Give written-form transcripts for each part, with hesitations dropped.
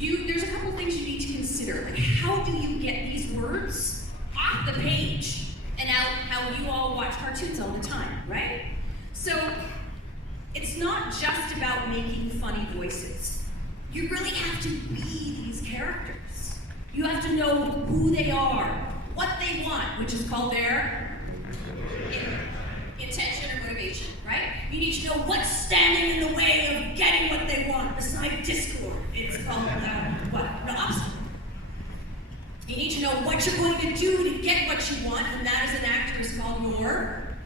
there's a couple things you need to consider. Like, how do you get these words off the page and out how you all watch cartoons all the time, right? So it's not just about making funny voices. You really have to be these characters. You have to know who they are, what they want, which is called their intention or motivation, right? You need to know what's standing in the way of getting what they want, beside discord. It's called, the obstacle. You need to know what you're going to do to get what you want, and that as an actor is called your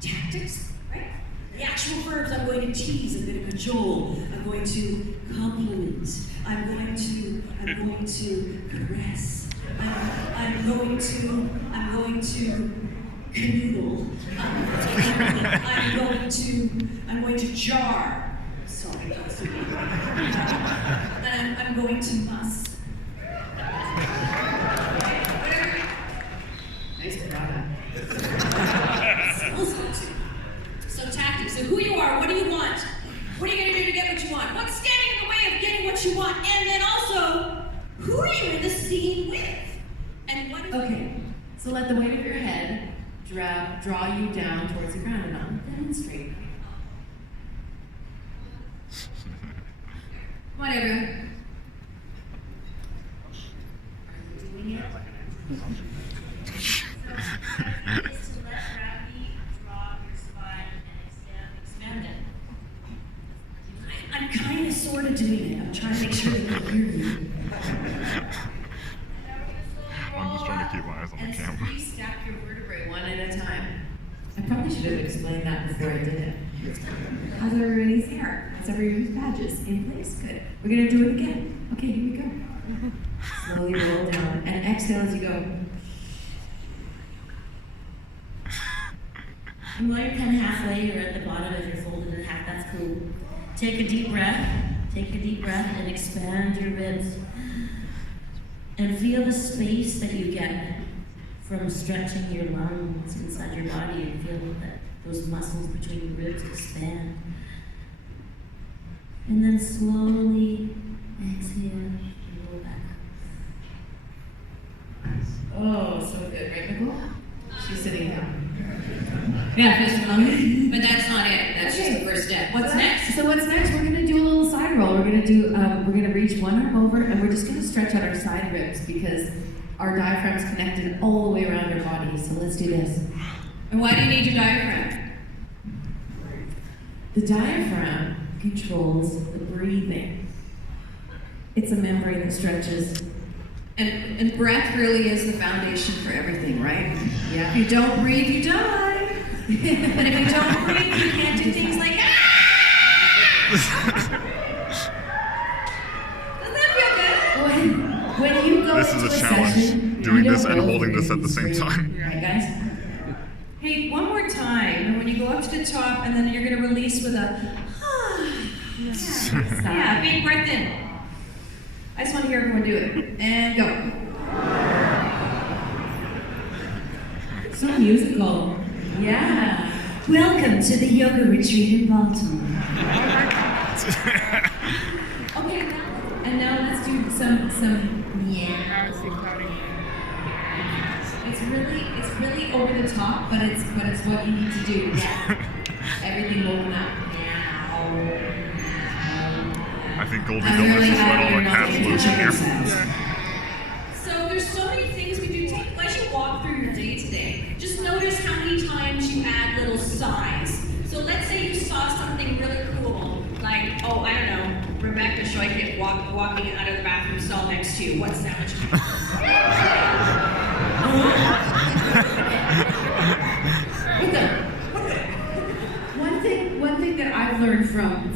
tactics, right? The actual verbs: I'm going to tease, I'm going to cajole, I'm going to compliment, I'm going to caress, I'm going to canoodle, I'm going to jar. Sorry, that's me. And I'm going to muss. Nice product. Smells good too. So tactics. So who you are, what do you want? What are you going to do to get what you want? What's standing in the way of getting what you want? And then also, who are you in the scene with? And what is Okay, so let the weight of your head draw you down towards the ground, and I'll demonstrate. Whatever. Doing it? Is to let gravity draw your spine and expand it. I'm kind of sort of doing it. I'm trying to make sure they can hear you. I'm just trying to keep my eyes on the camera. And stack your vertebrae one at a time. I probably should have explained that before I did it. How's everybody's hair? How's everybody's badges? In place? Good. We're gonna do it again. Okay, here we go. Slowly roll down and exhale as you go. And while you're kind of halfway, you're at the bottom if you're folded in half, that's cool. Take a deep breath. Take a deep breath and expand your ribs. And feel the space that you get from stretching your lungs inside your body, and feel that those muscles between your ribs expand. And then slowly exhale and roll back up. Oh, so good, right, Nicole? She's sitting down. Yeah, fist bump. But that's not it. That's just the first step. What's next? So what's next? We're gonna do a little side roll. We're gonna reach one arm over, and we're just gonna stretch out our side ribs because our diaphragm's connected all the way around our body. So let's do this. And why do you need your diaphragm? The diaphragm controls the breathing. It's a membrane that stretches. And breath really is the foundation for everything, right? Yeah. If you don't breathe, you die. And if you don't breathe, you can't do things like Doesn't that feel good? When you go This is into a challenge, session, doing you this don't and know holding you're this at the same breathing. time. Right, guys? Hey, one more time. And when you go up to the top, and then you're going to release with a Stop. yeah, big breath in. I just want to hear everyone do it. And go. So musical. Yeah. Welcome to the yoga retreat in Baltimore. Okay, and now let's do some yeah. It's really over the top, but it's what you need to do to get everything woken up. I think Goldie don't let you let all the cats loose in here. So there's so many things we do. As you walk through your day today, just notice how many times you add little sighs. So let's say you saw something really cool, like, oh, I don't know, Rebecca Shoykit walking out of the bathroom stall next to you. What sound would you make? One thing that I've learned from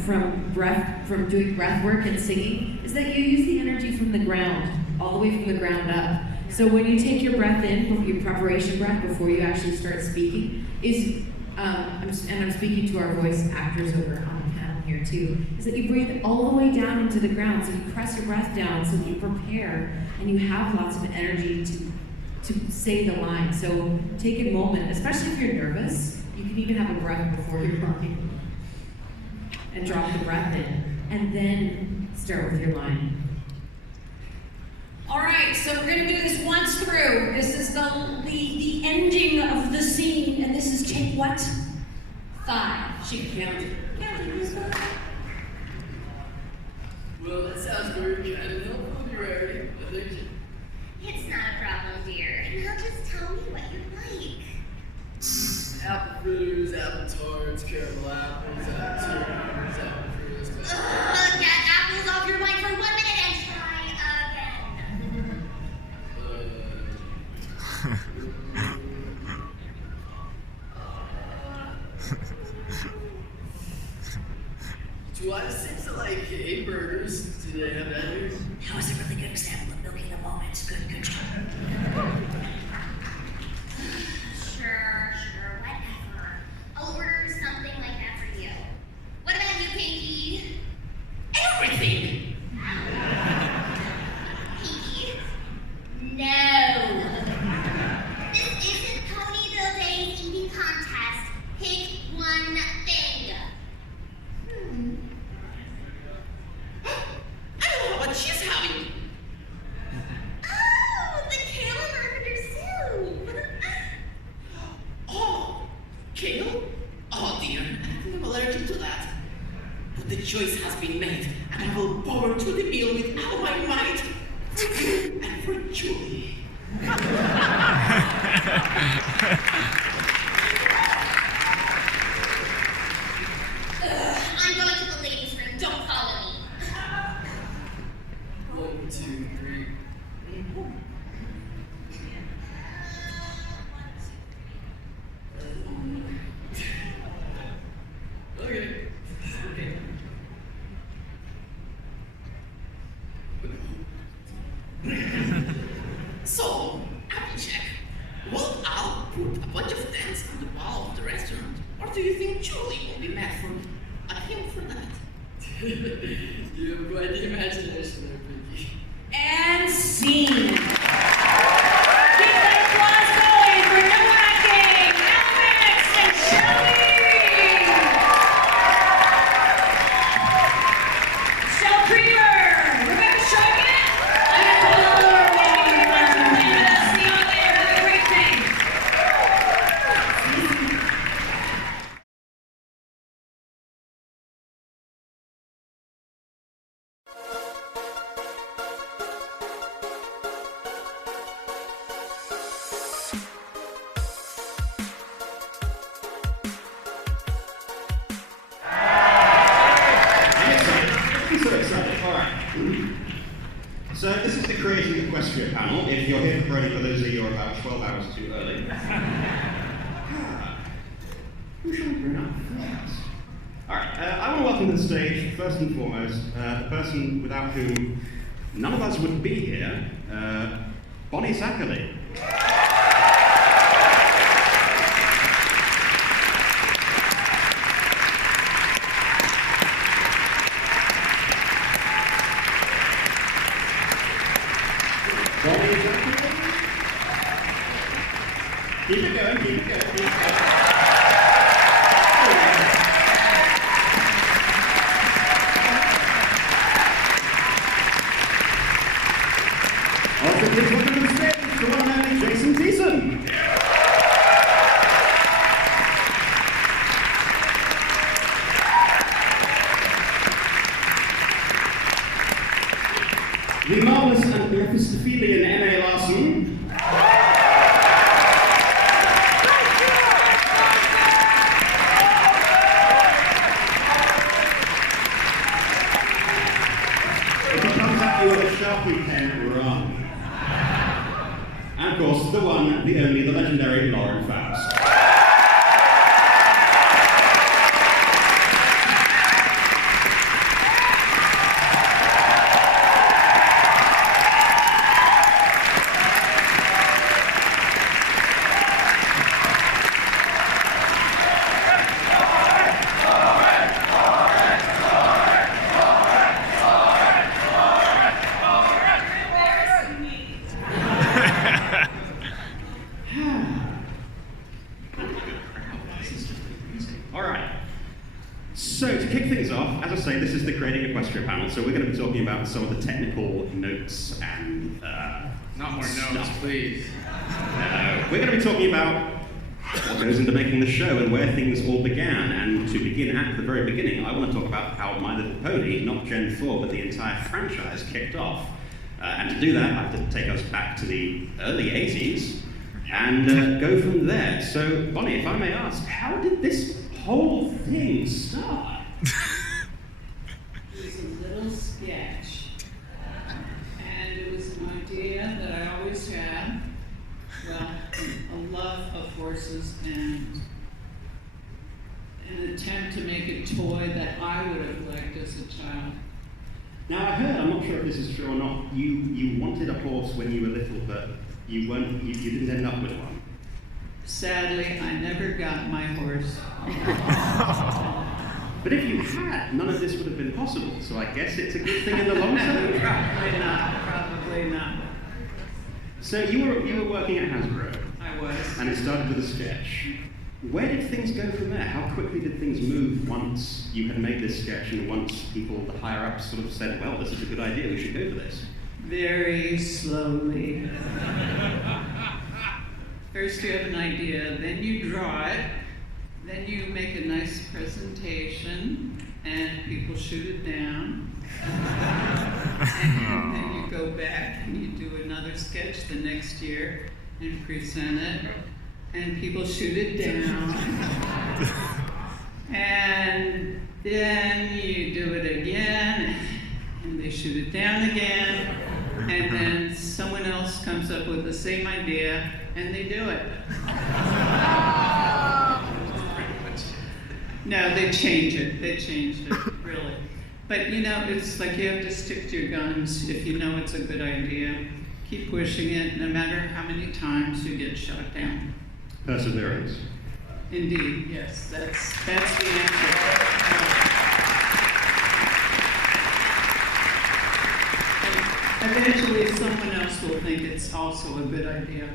doing breath work and singing is that you use the energy from the ground, all the way from the ground up. So when you take your breath in, your preparation breath before you actually start speaking, I'm speaking to our voice actors over on the panel here too, is that you breathe all the way down into the ground. So you press your breath down so that you prepare and you have lots of energy to say the line. So take a moment, especially if you're nervous. You can even have a breath before you're talking. And drop the breath in. And then start with your line. All right, so we're gonna do this once through. This is the ending of the scene, and this is take what? 5. She can count. Well, that sounds very kind of helpful, dear Ori. Thank you. It's not a problem, dear. Now just tell me what you like. Apple fritters, apple tarts, caramel apples, apple turnovers, apple crisp. Get apples off your mind for 1 minute and try again. Do I seem to like burgers? Do they have that here? That was a really good example of milking the moment. Good job. Sure, whatever. I'll order something like that for you. What about you, Pinky? Everything! Pinky? No. This isn't Ponyville Day's eating contest. Pick one thing. I don't know what she's having. Oh, the kale and lavender soup. Oh, kale? Oh dear, I think I'm allergic to that. But the choice has been made, and I will power to the meal with all my might. And for Julie. I'm going to the ladies' room. Don't follow me. 1, 2, 3. Okay. So, Applejack, well, I'll put a bunch of tents on the wall of the restaurant. Or do you think Julie will be mad for a him for that? You have quite the imagination there, Pinky. And scene. Keep that applause going for number acting, Alex and Shelly. Shell Creamer, Rebecca Shogan, and Taylor. Thank you very much for playing with us. See you all later. Have a great day. I'm so excited. All right. So this is the Creating Equestria panel. If you're here for Brony, for those of you who are about 12 hours too early. Who shall we bring up first? All right. I want to welcome to the stage, first and foremost, the person without whom none of us would be here, Bonnie Zachary. Keep it going, keep it going, keep it going. Also, please welcome to the stage the one and only Jason Thiessen. The marvelous and Mephistophelian N.A. Larson. So, to kick things off, as I say, this is the Creating Equestria panel, so we're going to be talking about some of the technical notes and Not more stuff. notes, please. We're going to be talking about what goes into making the show and where things all began. And to begin at the very beginning, I want to talk about how My Little Pony, not Gen 4, but the entire franchise kicked off. And to do that, I have to take us back to the early 80s and go from there. So, Bonnie, if I may ask, how did this whole thing start? It was a little sketch, and it was an idea that I always had. Well, a love of horses and an attempt to make a toy that I would have liked as a child. Now, I heard, I'm not sure if this is true or not, you wanted a horse when you were little, but you didn't end up with one. Sadly, I never got my horse. But if you had, none of this would have been possible, so I guess it's a good thing in the long term. Probably not. So you were working at Hasbro, I was. and it started with a sketch. Where did things go from there? How quickly did things move once you had made this sketch and once people, the higher ups, sort of said, well, this is a good idea, we should go for this? Very slowly. First you have an idea, then you draw it, then you make a nice presentation, and people shoot it down. And then you go back and you do another sketch the next year and present it, and people shoot it down. And then you do it again, and they shoot it down again, and then someone else comes up with the same idea, and they do it. No, they change it. They changed it, really. But you know, it's like you have to stick to your guns if you know it's a good idea. Keep pushing it, no matter how many times you get shot down. Perseverance. Indeed, yes, that's the answer. And eventually, someone else will think it's also a good idea.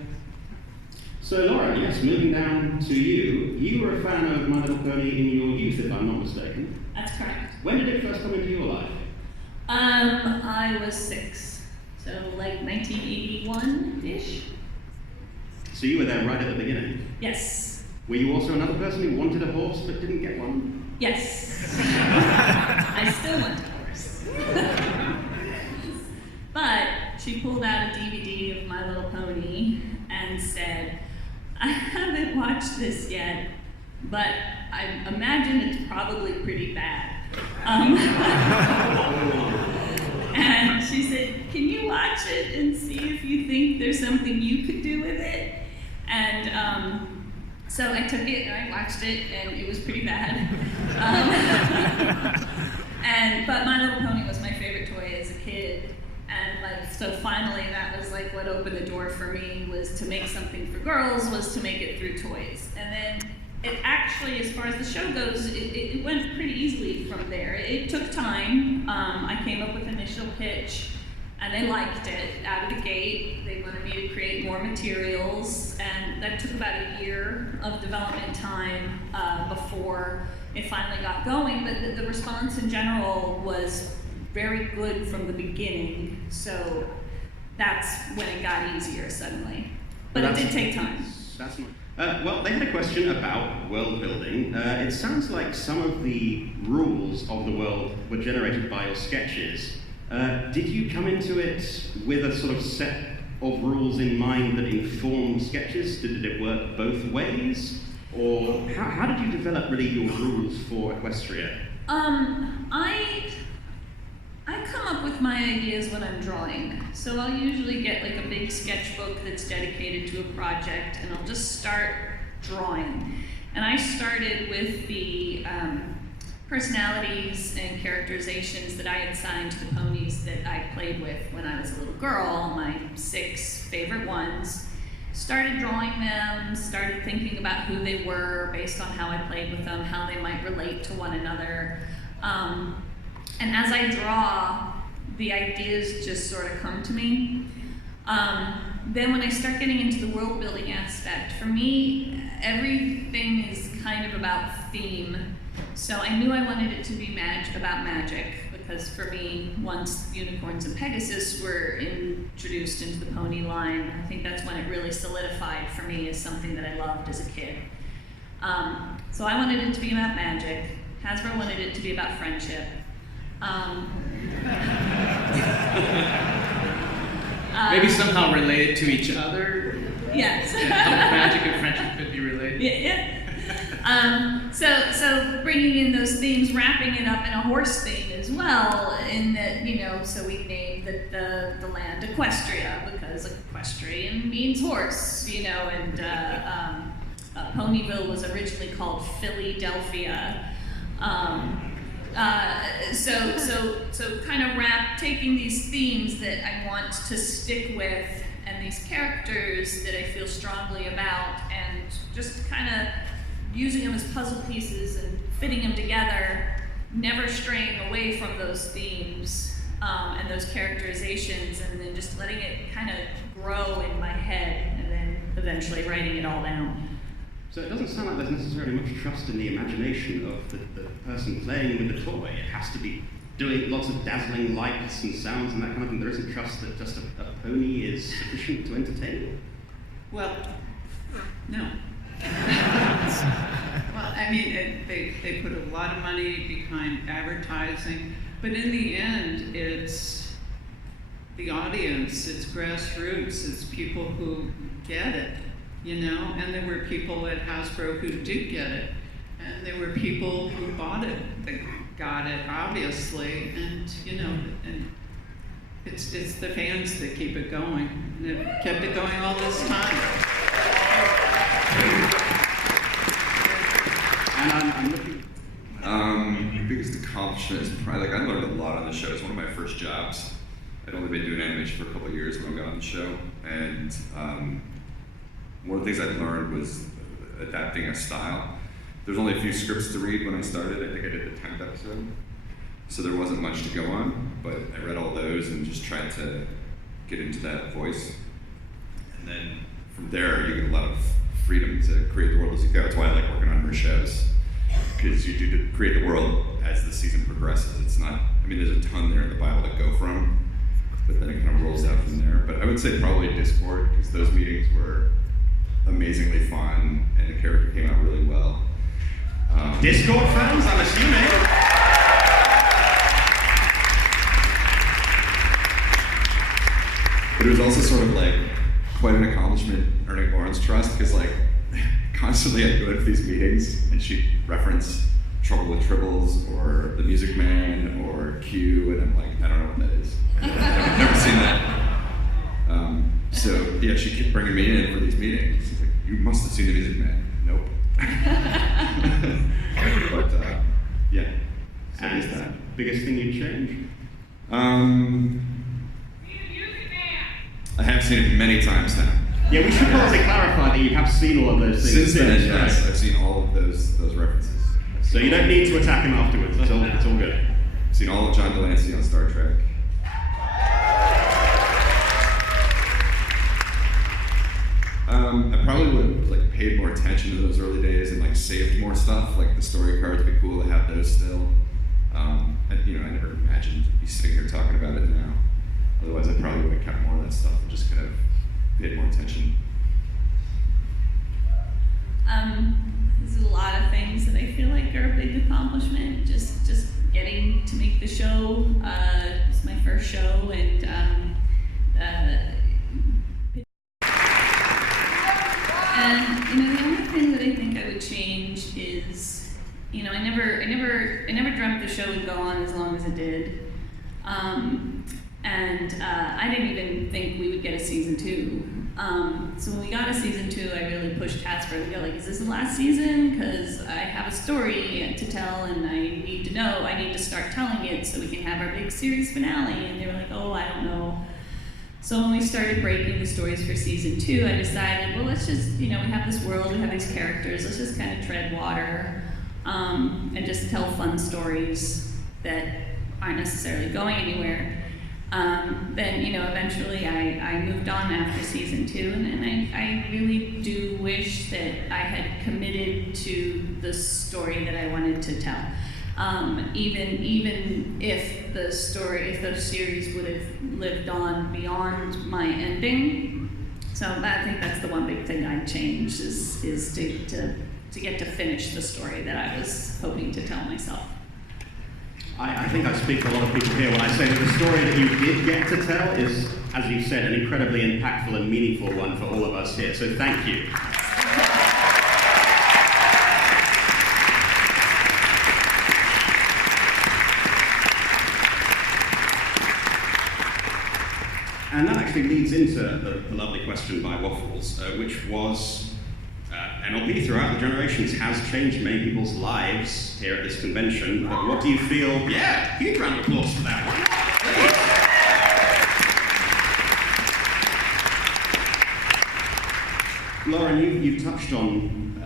So Laura, yes, moving down to you, you were a fan of My Little Pony in your youth, if I'm not mistaken. That's correct. When did it first come into your life? I was 6, so like 1981-ish. So you were there right at the beginning. Yes. Were you also another person who wanted a horse but didn't get one? Yes. I still want a horse. But she pulled out a DVD of My Little Pony and said, I haven't watched this yet, but I imagine it's probably pretty bad. And she said, can you watch it and see if you think there's something you could do with it? And so I took it and I watched it, and it was pretty bad. But My Little Pony was my favorite toy as a kid. And like, so finally that was like what opened the door for me, was to make something for girls, was to make it through toys. And then it actually, as far as the show goes, it went pretty easily from there. It took time. I came up with an initial pitch, and they liked it out of the gate. They wanted me to create more materials, and that took about a year of development time before it finally got going. But the response in general was very good from the beginning, so that's when it got easier suddenly. But it did take time. That's not. Well, they had a question about world building. It sounds like some of the rules of the world were generated by your sketches. Did you come into it with a sort of set of rules in mind that informed sketches? Did it work both ways? Or how did you develop really your rules for Equestria? I come up with my ideas when I'm drawing. So I'll usually get like a big sketchbook that's dedicated to a project, and I'll just start drawing. And I started with the personalities and characterizations that I had assigned to the ponies that I played with when I was a little girl, my 6 favorite ones. Started drawing them, started thinking about who they were based on how I played with them, how they might relate to one another. And as I draw, the ideas just sort of come to me. Then when I start getting into the world building aspect, for me, everything is kind of about theme. So I knew I wanted it to be about magic, because for me, once unicorns and Pegasus were introduced into the pony line, I think that's when it really solidified for me as something that I loved as a kid. So I wanted it to be about magic. Hasbro wanted it to be about friendship. Maybe somehow related to each other? Yes. How magic and friendship could be related? Yeah. So bringing in those themes, wrapping it up in a horse theme as well, in that, so we named the land Equestria, because equestrian means horse, and Ponyville was originally called Philadelphia. So kind of taking these themes that I want to stick with, and these characters that I feel strongly about, and just kind of using them as puzzle pieces and fitting them together, never straying away from those themes and those characterizations, and then just letting it kind of grow in my head, and then eventually writing it all down. So it doesn't sound like there's necessarily much trust in the imagination of the person playing with the toy. It has to be doing lots of dazzling lights and sounds and that kind of thing. There isn't trust that just a pony is sufficient to entertain. Well, no. Well, I mean, they put a lot of money behind advertising, but in the end, it's the audience, it's grassroots, it's people who get it, and there were people at Hasbro who did get it, and there were people who bought it that got it, obviously, and, and it's the fans that keep it going, and it kept it going all this time. And I'm looking. My biggest accomplishment is probably, I learned a lot on the show. It's one of my first jobs. I'd only been doing animation for a couple of years when I got on the show, and one of the things I learned was adapting a style. There's only a few scripts to read when I started. I think I did the 10th episode, so there wasn't much to go on, but I read all those and just tried to get into that voice. And then from there, you get a lot of freedom to create the world as you go. That's why I like working on her shows, because you do to create the world as the season progresses. It's not, there's a ton there in the Bible to go from, but then it kind of rolls out from there. But I would say probably Discord, because those meetings were amazingly fun, and the character came out really well. Discord fans, I'm assuming. But it was also sort of quite an accomplishment earning Lauren's trust, because constantly I'd go into these meetings and she'd reference Trouble with Tribbles or The Music Man or Q, and I'm like, I don't know what that is. I've never seen that. So yeah, she kept bringing me in for these meetings. She's like, you must have seen The Music Man. Nope. But yeah. So And there's that. biggest thing you'd change? I have seen it many times now. Yeah, we should probably clarify that you have seen all of those things. Since then, first, yes, right? I've seen all of those references. So you don't need to attack him afterwards. It's all good. I've seen all of John Delancey on Star Trek. I probably would have paid more attention to those early days and saved more stuff. The story cards would be cool to have those still. And, I never imagined to be sitting here talking about it now. Otherwise, I probably would have kept more of that stuff and just kind of paid more attention. There's a lot of things that I feel like are a big accomplishment. Just getting to make the show. It's my first show, and the only thing that I think I would change is, I never dreamt the show would go on as long as it did. I didn't even think we would get a season 2. So when we got a season 2, I really pushed Hasbro to go is this the last season? Because I have a story to tell, and I need to start telling it so we can have our big series finale. And they were like, oh, I don't know. So when we started breaking the stories for season 2, I decided, well, let's just, we have this world, we have these characters, let's just kind of tread water, and just tell fun stories that aren't necessarily going anywhere. Then, eventually I moved on after season 2, and I really do wish that I had committed into the story that I wanted to tell. Even if the series would have lived on beyond my ending. So I think that's the one big thing I'd change is to get to finish the story that I was hoping to tell myself. I think I speak for a lot of people here when I say that the story that you did get to tell is, as you said, an incredibly impactful and meaningful one for all of us here. So thank you. And that actually leads into the lovely question by Waffles, which was, MLP throughout the generations has changed many people's lives here at this convention. But what do you feel? Yeah, huge round of applause for that one. Lauren, you touched on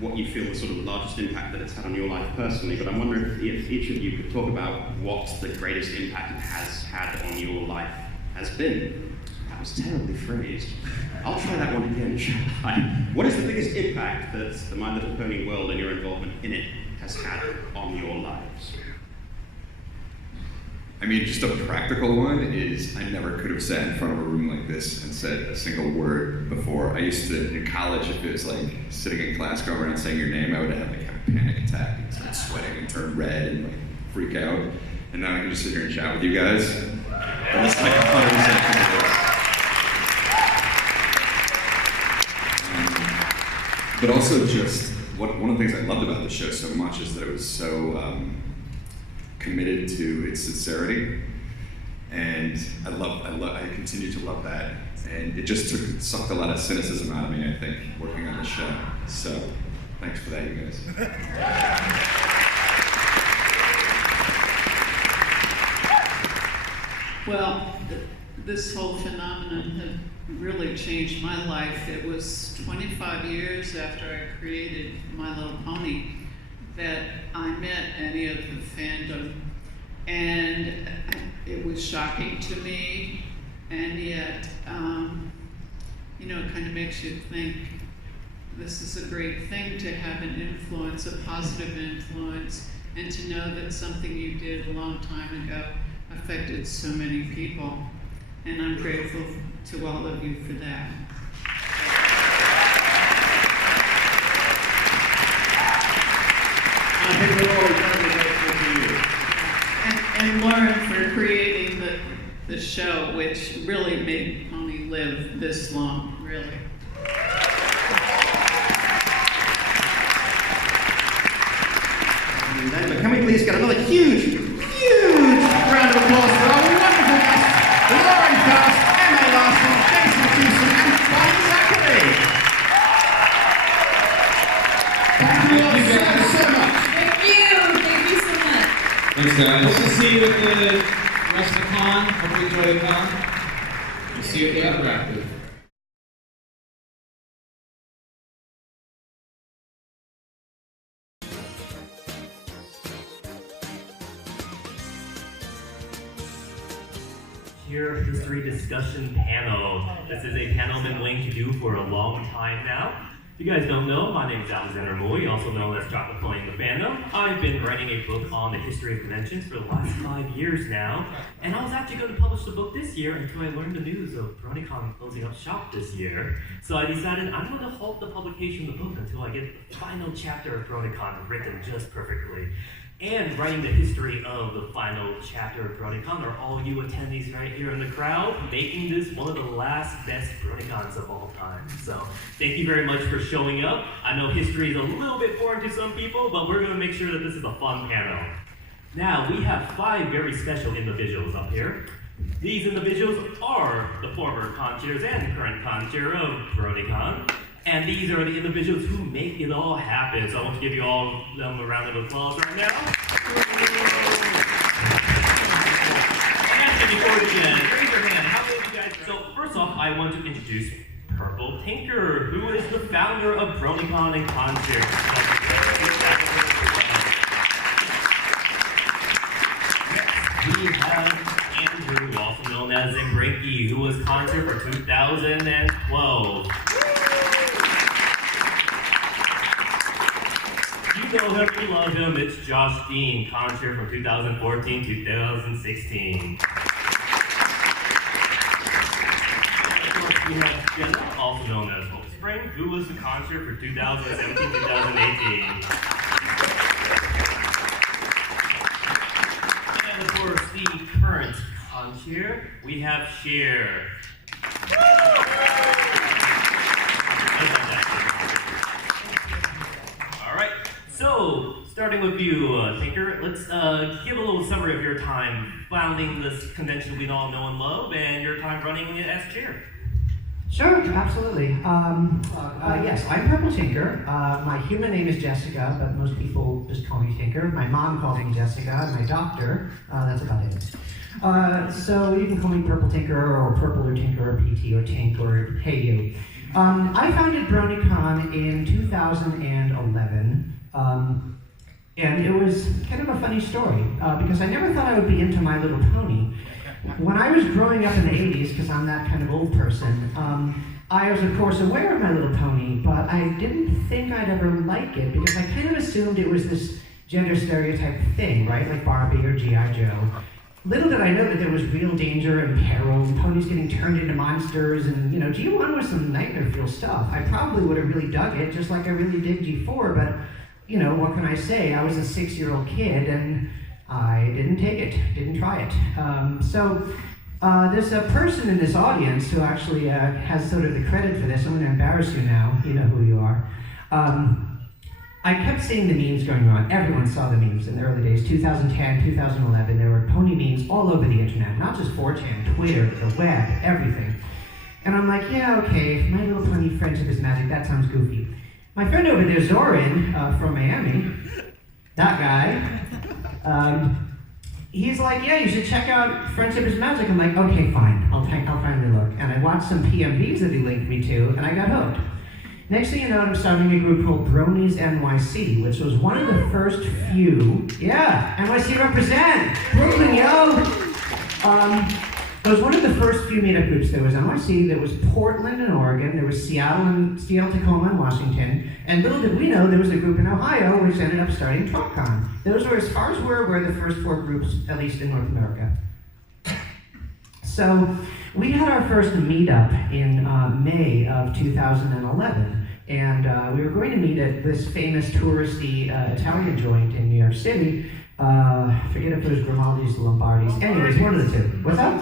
what you feel is sort of the largest impact that it's had on your life personally, but I'm wondering if each of you could talk about what the greatest impact it has had on your life has been. That was terribly phrased. I'll try that one again, shall I? What is the biggest impact that the My Little Pony world and your involvement in it has had on your lives? I mean, just a practical one is I never could have sat in front of a room like this and said a single word before. I used to, in college, if it was like sitting in class going around saying your name, I would have like a panic attack and start sweating and turn red and like freak out. And now I can just sit here and chat with you guys. And it's like 100%. But also just, one of the things I loved about the show so much is that it was so committed to its sincerity. And I continue to love that. And it just sucked a lot of cynicism out of me, I think, working on the show. So, thanks for that, you guys. Well, this whole phenomenon had really changed my life. It was 25 years after I created My Little Pony that I met any of the fandom. And it was shocking to me, and yet, it kind of makes you think this is a great thing to have an influence, a positive influence, and to know that something you did a long time ago affected so many people. And I'm grateful to all of you for that. I think we're all incredibly grateful to you. And Lauren for creating the show, which really made Pony live this long, really. Can we please get another huge round of applause for our wonderful guests, Lauren Cast, Emma Larson, Jason Houston, and Bonnie Zachary. Thank you all so much. Thank you so much. Thanks, guys. Hope to see you with the rest of the con. Hope you enjoy the con. We'll see you at the Interactive. Your history discussion panel. This is a panel I've been waiting to do for a long time now. If you guys don't know, my name is Alexander Moy, also known as Chocolate Pony in the Fandom. I've been writing a book on the history of conventions for the last 5 years now, and I was actually going to publish the book this year until I learned the news of Bronycon closing up shop this year. So I decided I'm going to halt the publication of the book until I get the final chapter of Bronycon written just perfectly. And writing the history of the final chapter of Bronycon are all you attendees right here in the crowd, making this one of the last best Bronycons of all time. So thank you very much for showing up. I know history is a little bit boring to some people, but we're going to make sure that this is a fun panel. Now, we have 5 very special individuals up here. These individuals are the former conchairs and current conchair of Bronycon. And these are the individuals who make it all happen. So I want to give you all a round of applause right now. And before we begin, raise your hand. How many of you guys? So first off, I want to introduce Purple Tinker, who is the founder of Bronycon and Conchair. We have Andrew, also known as Zimbrinky, who was Conchair for 2012. know him, you love him. It's Josh Dean, conchair from 2014-2016. Of course, we have Jenna, also known as Hope Spring, who was the conchair for 2017-2018. And of course, the current conchair, we have Cher. Alright, so starting with you, Tinker, let's give a little summary of your time founding this convention we all know and love and your time running it as chair. Sure, absolutely. Yes, I'm Purple Tinker. My human name is Jessica, but most people just call me Tinker. My mom calls me Jessica, and my doctor, that's about it. So you can call me Purple Tinker, or Purple or Tinker, or PT, or Tink, or Hey You. I founded Bronycon in 2011, and it was kind of a funny story, because I never thought I would be into My Little Pony. When I was growing up in the 80s, because I'm that kind of old person, I was of course aware of My Little Pony, but I didn't think I'd ever like it, because I kind of assumed it was this gender stereotype thing, right, like Barbie or G.I. Joe. Little did I know that there was real danger and peril, and ponies getting turned into monsters, and G1 was some nightmare fuel stuff. I probably would have really dug it, just like I really did G4, but what can I say? I was a 6-year-old kid, and I didn't take it, didn't try it. There's a person in this audience who actually has sort of the credit for this. I'm going to embarrass you now, you know who you are. I kept seeing the memes going on. Everyone saw the memes in the early days, 2010, 2011. There were pony memes all over the internet, not just 4chan, Twitter, the web, everything. And I'm like, yeah, okay, My Little Pony Friendship is Magic, that sounds goofy. My friend over there, Zoran, from Miami, that guy, he's like, yeah, you should check out Friendship is Magic. I'm like, okay, fine, I'll finally look. And I watched some PMVs that he linked me to, and I got hooked. Next thing you know, I'm starting a group called Brony's NYC, which was one of the first few, NYC represent, Brooklyn, yo! It was one of the first few meetup groups. There was NYC, there was Portland in Oregon, there was Seattle, Tacoma, and Washington, and little did we know there was a group in Ohio which ended up starting TruckCon. Those were, as far as we're aware, the first 4 groups, at least in North America. So we had our first meetup in May of 2011. And we were going to meet at this famous touristy Italian joint in New York City. I forget if it was Grimaldi's or Lombardi's. Anyways, one of the two. What's that?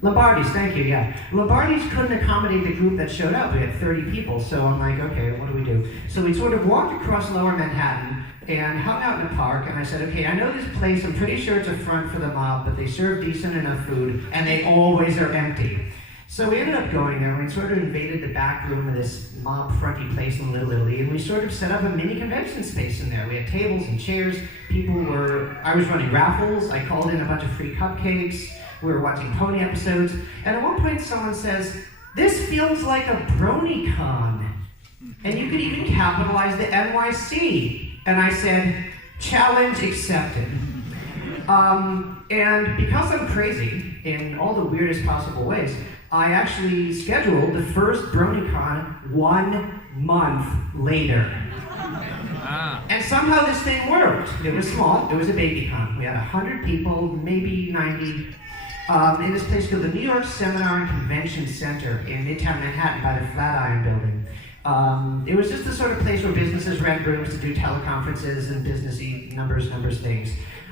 Lombardi's, thank you, yeah. Lombardi's couldn't accommodate the group that showed up. We had 30 people, so I'm like, okay, what do we do? So we sort of walked across Lower Manhattan and hung out in the park, and I said, okay, I know this place, I'm pretty sure it's a front for the mob, but they serve decent enough food, and they always are empty. So we ended up going there, and we sort of invaded the back room of this mob-fronty place in Little Italy, and we sort of set up a mini convention space in there. We had tables and chairs, I was running raffles, I called in a bunch of free cupcakes, we were watching pony episodes, and at one point someone says, this feels like a Bronycon, and you could even capitalize the NYC. And I said, challenge accepted. And because I'm crazy in all the weirdest possible ways, I actually scheduled the first Bronycon 1 month later. And somehow this thing worked. It was small, it was a baby con. We had 100 people, maybe 90, in this place called the New York Seminar and Convention Center in Midtown Manhattan by the Flatiron Building. It was just the sort of place where businesses rent rooms to do teleconferences and businessy numbers things.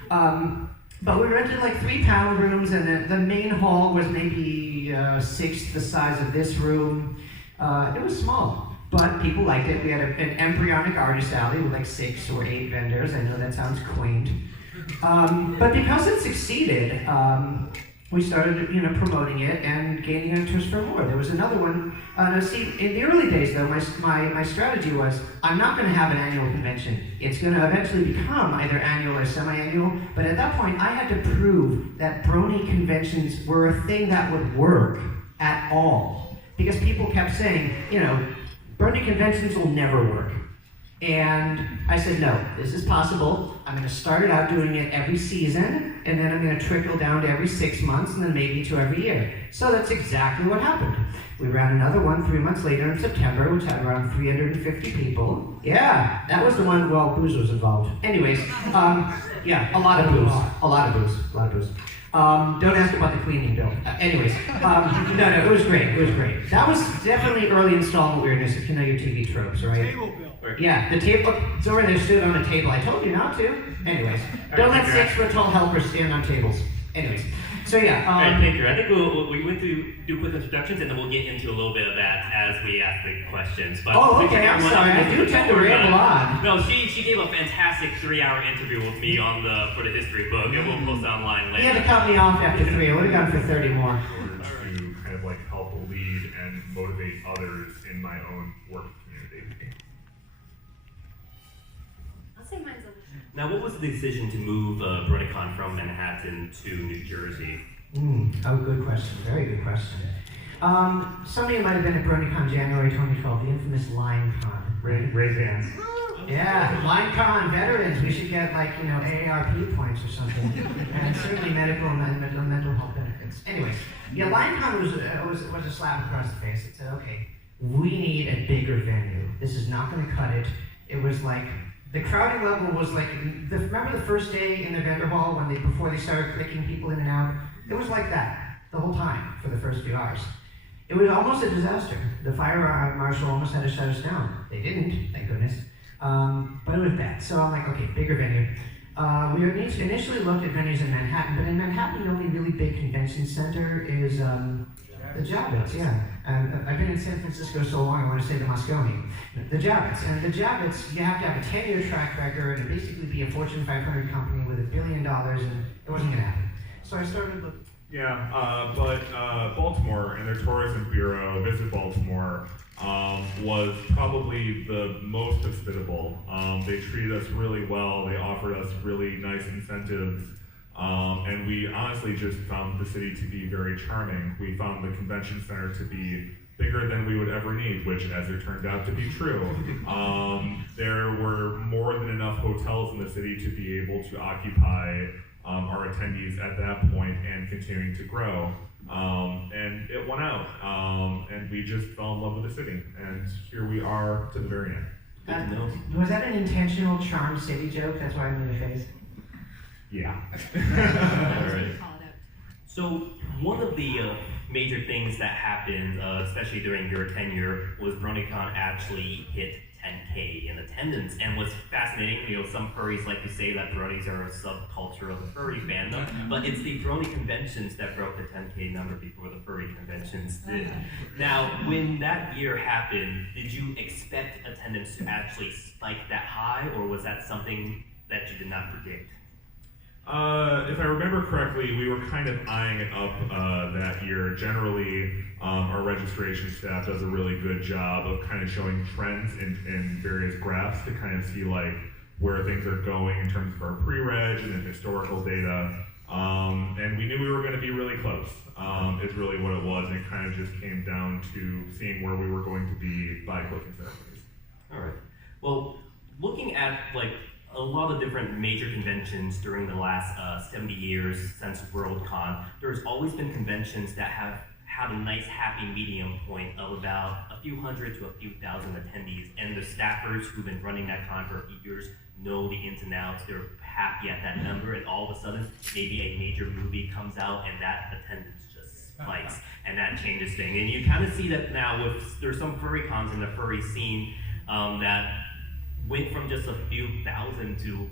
But we rented like 3 panel rooms, and the main hall was maybe 1/6 the size of this room. It was small, but people liked it. We had an embryonic artist alley with like 6 or 8 vendors. I know that sounds quaint. But because it succeeded, we started, promoting it and gaining interest for more. There was another one. Now, see, in the early days, though, my strategy was, I'm not going to have an annual convention. It's going to eventually become either annual or semi-annual, but at that point, I had to prove that Brony conventions were a thing that would work at all. Because people kept saying, Brony conventions will never work. And I said, no, this is possible. I'm going to start it out doing it every season, and then I'm going to trickle down to every 6 months, and then maybe to every year. So that's exactly what happened. We ran another one 3 months later in September, which had around 350 people. Yeah, that was the one, well, booze was involved. Anyways, yeah, a lot of booze. A lot of booze. A lot of booze. Don't ask about the cleaning bill. Anyways, no, it was great. It was great. That was definitely early installment weirdness, if you know your TV tropes, right? Table bill. Yeah, the table, it's over there, stood on a table. I told you not to. Anyways, don't let 6-foot-tall helpers stand on tables. Anyways, so yeah. All right, thank you. I think we went to do quick introductions, and then we'll get into a little bit of that as we ask the questions. But okay, I'm sorry. I do tend to ramble on. No, she gave a fantastic 3-hour interview with me for the history book, and we'll post it online later. He had to cut me off after 3. I would have gone for 30 more. In order to kind of like help lead and motivate others in my own work community. I'll say mine's over. Now, what was the decision to move Bronycon from Manhattan to New Jersey? Oh, good question. Very good question. Some of you might have been at Bronycon January 2012, the infamous LineCon. Raise hands. Yeah, LineCon veterans. We should get like, AARP points or something. And certainly medical and mental health benefits. Anyways, yeah, LineCon was a slap across the face. It said, okay, we need a bigger venue. This is not going to cut it. It was like, the crowding level was like, remember the first day in the vendor hall before they started clicking people in and out? It was like that the whole time for the first few hours. It was almost a disaster. The fire marshal almost had to shut us down. They didn't, thank goodness. But it was bad. So I'm like, okay, bigger venue. We initially looked at venues in Manhattan, but in Manhattan, the only really big convention center is the Javits, yeah. And I've been in San Francisco so long, I want to say the Moscone. The Javits. And the Javits, you have to have a 10-year track record and basically be a Fortune 500 company with $1 billion, and it wasn't going to happen. So I started looking. Yeah, but Baltimore and their tourism bureau, Visit Baltimore, was probably the most hospitable. They treated us really well. They offered us really nice incentives. And we honestly just found the city to be very charming. We found the convention center to be bigger than we would ever need, which, as it turned out to be true. There were more than enough hotels in the city to be able to occupy our attendees at that point and continuing to grow. And it won out. And we just fell in love with the city. And here we are to the very end. Was that an intentional Charm City joke? That's why I made a face. Yeah. All right. So one of the major things that happened, especially during your tenure, was Bronycon actually hit 10K in attendance. And what's fascinating, some furries like to say that bronies are a subculture of the furry fandom, but it's the brony conventions that broke the 10K number before the furry conventions did. Now, when that year happened, did you expect attendance to actually spike that high, or was that something that you did not predict? If I remember correctly, we were kind of eyeing it up that year. Generally, our registration staff does a really good job of kind of showing trends in various graphs to kind of see like where things are going in terms of our pre-reg and then historical data. And we knew we were going to be really close. Is really what it was, and it kind of just came down to seeing where we were going to be by clicking ceremonies. All right. Well, looking at like a lot of different major conventions during the last 70 years since Worldcon, there's always been conventions that have had a nice happy medium point of about a few hundred to a few thousand attendees, and the staffers who've been running that con for a few years know the ins and outs. They're happy at that number, and all of a sudden maybe a major movie comes out and that attendance just spikes, and that changes things. And you kind of see that now with, there's some furry cons in the furry scene that went from just a few thousand to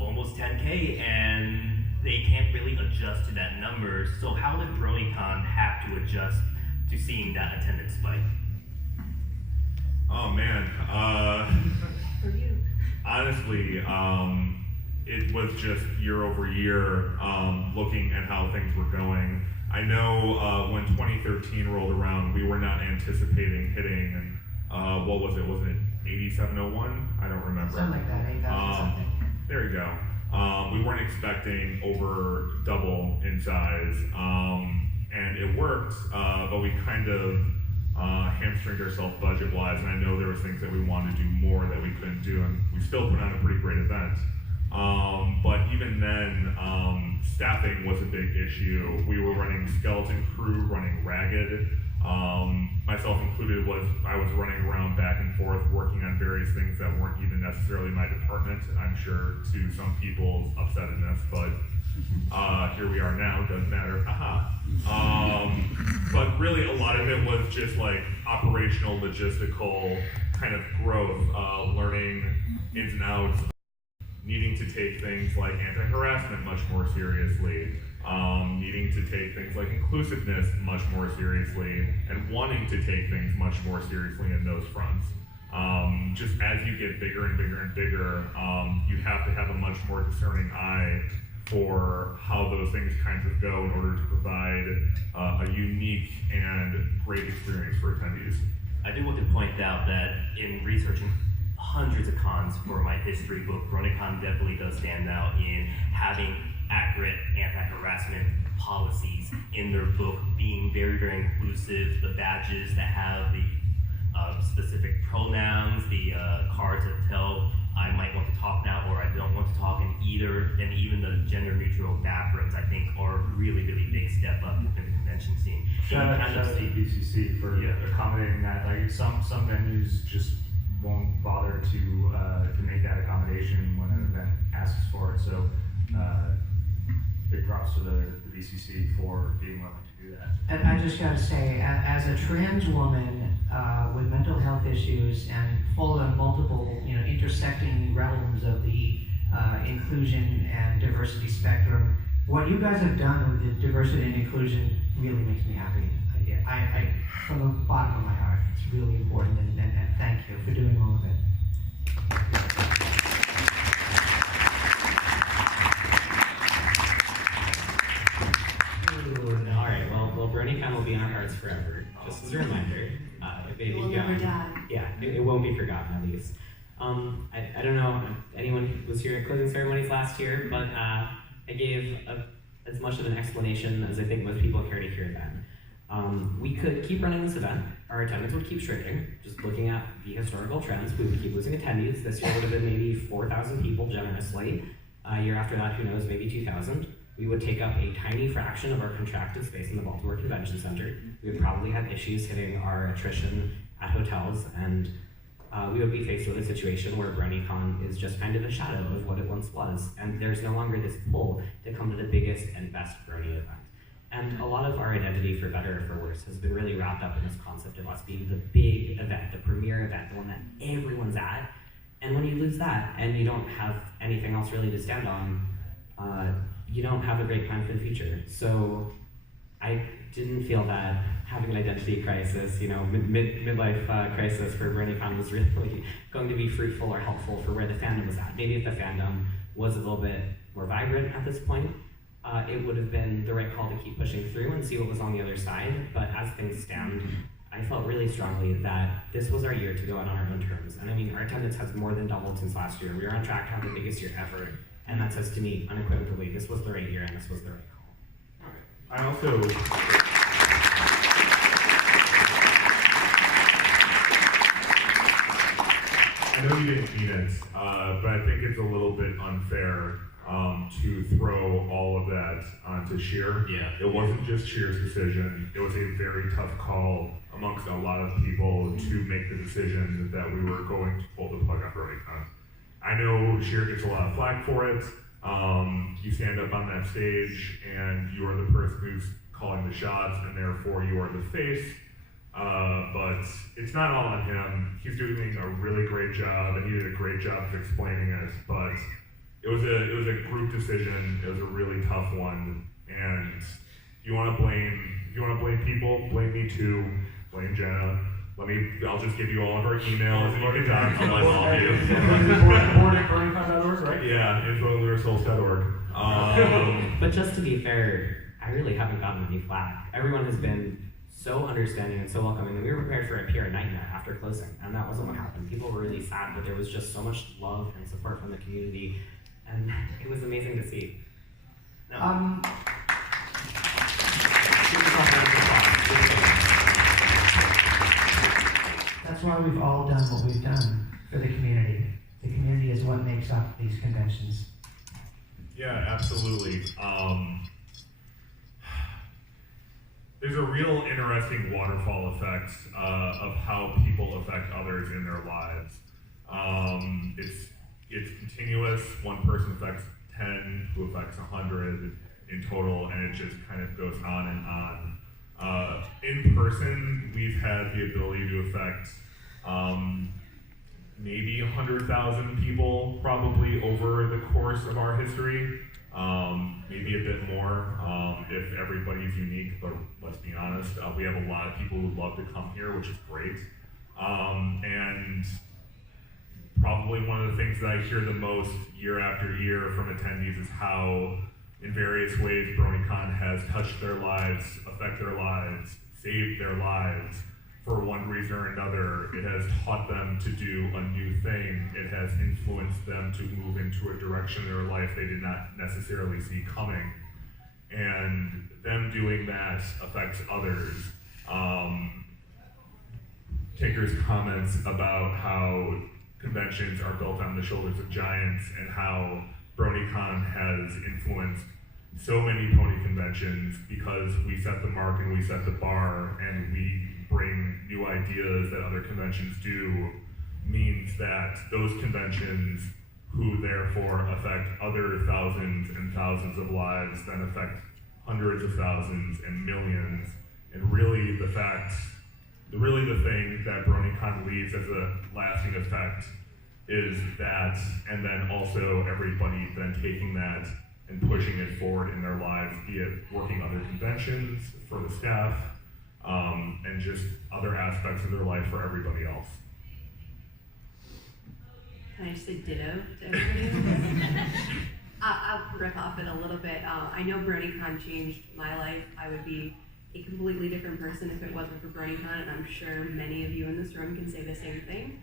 almost 10K, and they can't really adjust to that number. So how did Bronycon have to adjust to seeing that attendance spike? Oh man, honestly, it was just year over year, looking at how things were going. I know when 2013 rolled around, we were not anticipating hitting, what was it? Was it 8701? I don't remember. Something like that, 8,000 something. There you go. We weren't expecting over double in size, and it worked, but we kind of hamstringed ourselves budget-wise, and I know there were things that we wanted to do more that we been doing, we still put on a pretty great event. But even then, staffing was a big issue. We were running skeleton crew, running ragged. Myself included, I was running around back and forth working on various things that weren't even necessarily my department. I'm sure to some people's upsetness, but here we are now, doesn't matter, haha. But really a lot of it was just like operational, logistical kind of growth, learning ins and outs, needing to take things like anti-harassment much more seriously, needing to take things like inclusiveness much more seriously, and wanting to take things much more seriously in those fronts. Just as you get bigger and bigger and bigger, you have to have a much more discerning eye for how those things kind of go in order to provide a unique and great experience for attendees. I do want to point out that in researching hundreds of cons for my history book, Bronycon definitely does stand out in having accurate anti-harassment policies in their book, being very, very inclusive, the badges that have the specific pronouns, the cards that tell I might want to talk now or I don't want to talk, and even the gender-neutral bathrooms, I think, are a really, really big step up in the convention scene. Shout out to BCC for accommodating that. Like some venues just won't bother to make that accommodation when an event asks for it. So big props to the BCC for being willing to do that. And I just gotta say, as a trans woman with mental health issues and full of multiple, intersecting realms of the inclusion and diversity spectrum, what you guys have done with the diversity and inclusion really makes me happy. I from the bottom of my heart, it's really important, and thank you for doing all of it. All right, well, Bronycon will be in our hearts forever. Just as a reminder, It will never die. Yeah, it won't be forgotten at least. I don't know if anyone was here at closing ceremonies last year, but I gave as much of an explanation as I think most people care to hear then. We could keep running this event. Our attendance would keep shrinking. Just looking at the historical trends, we would keep losing attendees. This year would have been maybe 4,000 people generously. Year after that, who knows, maybe 2,000. We would take up a tiny fraction of our contracted space in the Baltimore Convention Center. We would probably have issues hitting our attrition at hotels, and we would be faced with a situation where Bronycon is just kind of a shadow of what it once was, and there's no longer this pull to come to the biggest and best Brony event. And a lot of our identity, for better or for worse, has been really wrapped up in this concept of us being the big event, the premier event, the one that everyone's at. And when you lose that, and you don't have anything else really to stand on, you don't have a great plan for the future. So I didn't feel that having an identity crisis, midlife crisis for Bronycon was really going to be fruitful or helpful for where the fandom was at. Maybe if the fandom was a little bit more vibrant at this point, it would have been the right call to keep pushing through and see what was on the other side. But as things stand, I felt really strongly that this was our year to go out on our own terms. And I mean, our attendance has more than doubled since last year. We are on track to have the biggest year ever. And that says to me, unequivocally, this was the right year and this was the right call. I also... I know you didn't mean it, but I think it's a little bit unfair to throw all of that onto Sheer. Yeah. It wasn't just Sheer's decision. It was a very tough call amongst a lot of people to make the decision that we were going to pull the plug on Bronycon. I know Sheer gets a lot of flack for it. You stand up on that stage and you are the person who's calling the shots, and therefore you are the face. But it's not all on him. He's doing a really great job, and he did a great job of explaining it. But it was a group decision. It was a really tough one. And if you want to blame people, blame me too. Blame Jenna. I'll just give you all of our emails, and you can talk to all of you. Board at Bronycon.org, right? Yeah, info@lunarsouls.org. But just to be fair, I really haven't gotten any flack. Everyone has been so understanding and so welcoming, and we were prepared for a PR nightmare after closing, and that wasn't what happened. People were really sad, but there was just so much love and support from the community, and it was amazing to see. That's why we've all done what we've done for the community. makes up these conventions? Yeah, absolutely. There's a real interesting waterfall effect of how people affect others in their lives. It's continuous. One person affects 10, who affects 100 in total, and it just kind of goes on and on. In person, we've had the ability to affect maybe 100,000 people probably over the course of our history. Maybe a bit more if everybody's unique, but let's be honest, we have a lot of people who love to come here, which is great. And probably one of the things that I hear the most year after year from attendees is how, in various ways, Bronycon has touched their lives, affected their lives, saved their lives. For one reason or another, it has taught them to do a new thing. It has influenced them to move into a direction in their life they did not necessarily see coming. And them doing that affects others. Tinker's comments about how conventions are built on the shoulders of giants and how Bronycon has influenced so many pony conventions because we set the mark and we set the bar and we bring new ideas that other conventions do, means that those conventions, who therefore affect other thousands and thousands of lives, then affect hundreds of thousands and millions. And really the thing that Bronycon leaves as a lasting effect is that, and then also everybody then taking that and pushing it forward in their lives, be it working other conventions for the staff, and just other aspects of their life for everybody else. Can I just say ditto to everybody? I'll rip off it a little bit. I know Bronycon changed my life. I would be a completely different person if it wasn't for Bronycon, and I'm sure many of you in this room can say the same thing.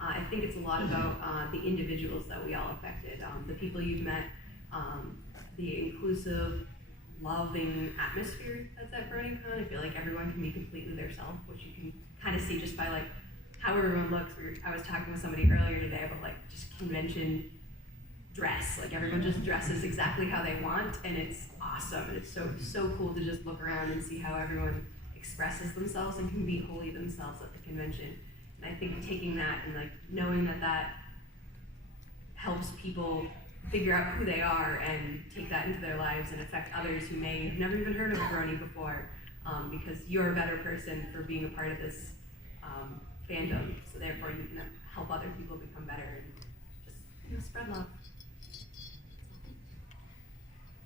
I think it's a lot about the individuals that we all affected, the people you've met, the inclusive, loving atmosphere that's at Bronycon. I feel like everyone can be completely their self, which you can kind of see just by like how everyone looks. I was talking with somebody earlier today about like just convention dress. Like everyone just dresses exactly how they want, and it's awesome. And it's so cool to just look around and see how everyone expresses themselves and can be wholly themselves at the convention. And I think taking that and like knowing that helps people figure out who they are and take that into their lives and affect others who may have never even heard of a Brony before, because you're a better person for being a part of this fandom. So therefore you can help other people become better and just spread love.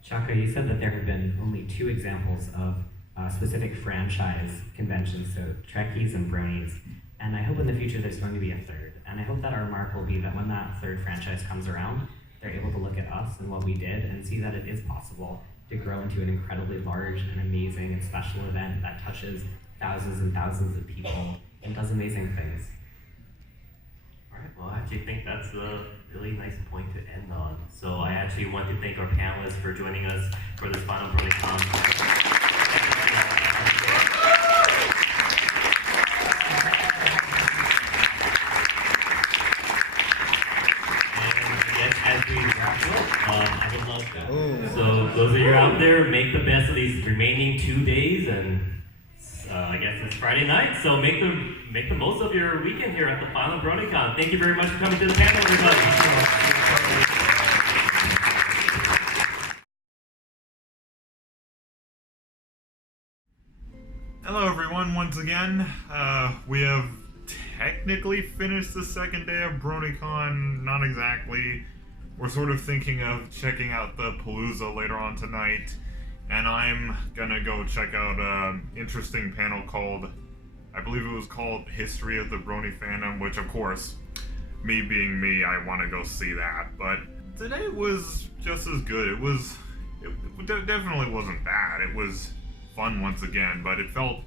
Chaka, you said that there have been only 2 examples of specific franchise conventions, so Trekkies and Bronies, and I hope in the future there's going to be a 3rd. And I hope that our mark will be that when that 3rd franchise comes around, they're able to look at us and what we did and see that it is possible to grow into an incredibly large and amazing and special event that touches thousands and thousands of people and does amazing things. All right, well, I actually think that's a really nice point to end on. So I actually want to thank our panelists for joining us for this final Bronycon. I would love that. So those of you out there, make the best of these remaining 2 days, and I guess it's Friday night, so make the most of your weekend here at the final Bronycon. Thank you very much for coming to the panel, everybody. Hello everyone, once again. We have technically finished the 2nd day of Bronycon, not exactly. We're sort of thinking of checking out the Palooza later on tonight, and I'm gonna go check out an interesting panel called, I believe it was called History of the Brony Fandom, which of course, me being me, I want to go see that, but today was just as good. It definitely wasn't bad. It was fun once again, but it felt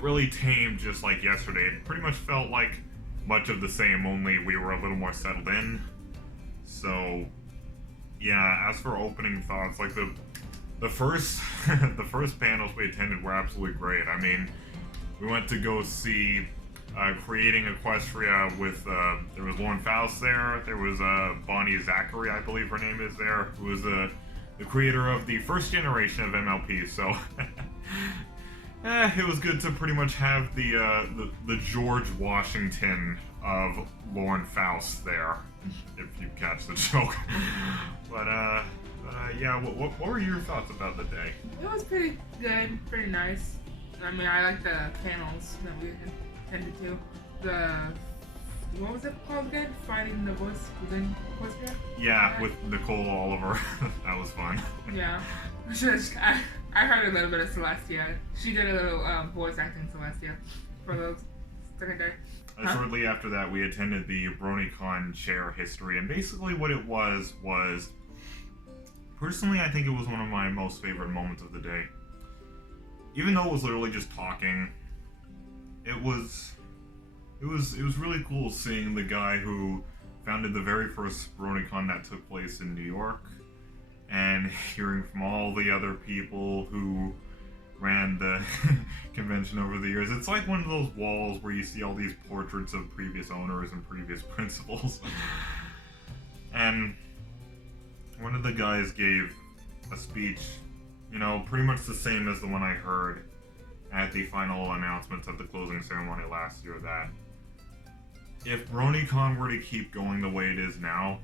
really tame, just like yesterday. It pretty much felt like much of the same, only we were a little more settled in. So, yeah, as for opening thoughts, like the first the first panels we attended were absolutely great. I mean, we went to go see creating Equestria with, there was Lauren Faust there was Bonnie Zachary, I believe her name is there, who was the creator of the first generation of MLP, so it was good to pretty much have the George Washington of Lauren Faust there, if you catch the joke. But yeah, what were your thoughts about the day? It was pretty good, pretty nice. I mean, I like the panels that we attended to. What was it called again? Finding the voice within Equestria? Yeah, with Nicole Oliver. That was fun. Yeah. I heard a little bit of Celestia. She did a little voice acting Celestia for the second day. Shortly after that, we attended the Bronycon chair history, and basically what it was, personally, I think it was one of my most favorite moments of the day. Even though it was literally just talking, it was really cool seeing the guy who founded the very first Bronycon that took place in New York, and hearing from all the other people who ran the convention over the years. It's like one of those walls where you see all these portraits of previous owners and previous principals. And one of the guys gave a speech, you know, pretty much the same as the one I heard at the final announcements at the closing ceremony last year, that if Bronycon were to keep going the way it is now,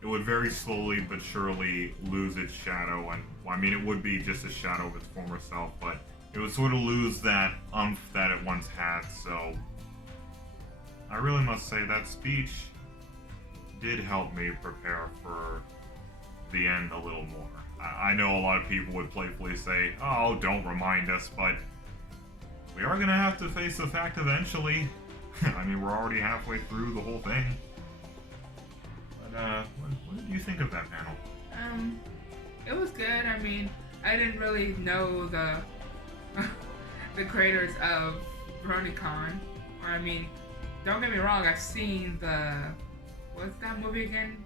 it would very slowly but surely lose its shadow, and, well, I mean, it would be just a shadow of its former self, but it would sort of lose that umph that it once had, so I really must say that speech did help me prepare for the end a little more. I know a lot of people would playfully say, oh, don't remind us, but we are gonna have to face the fact eventually. I mean, we're already halfway through the whole thing. But, what did you think of that panel? It was good. I mean, I didn't really know the creators of Bronycon. I mean, don't get me wrong, I've seen what's that movie again?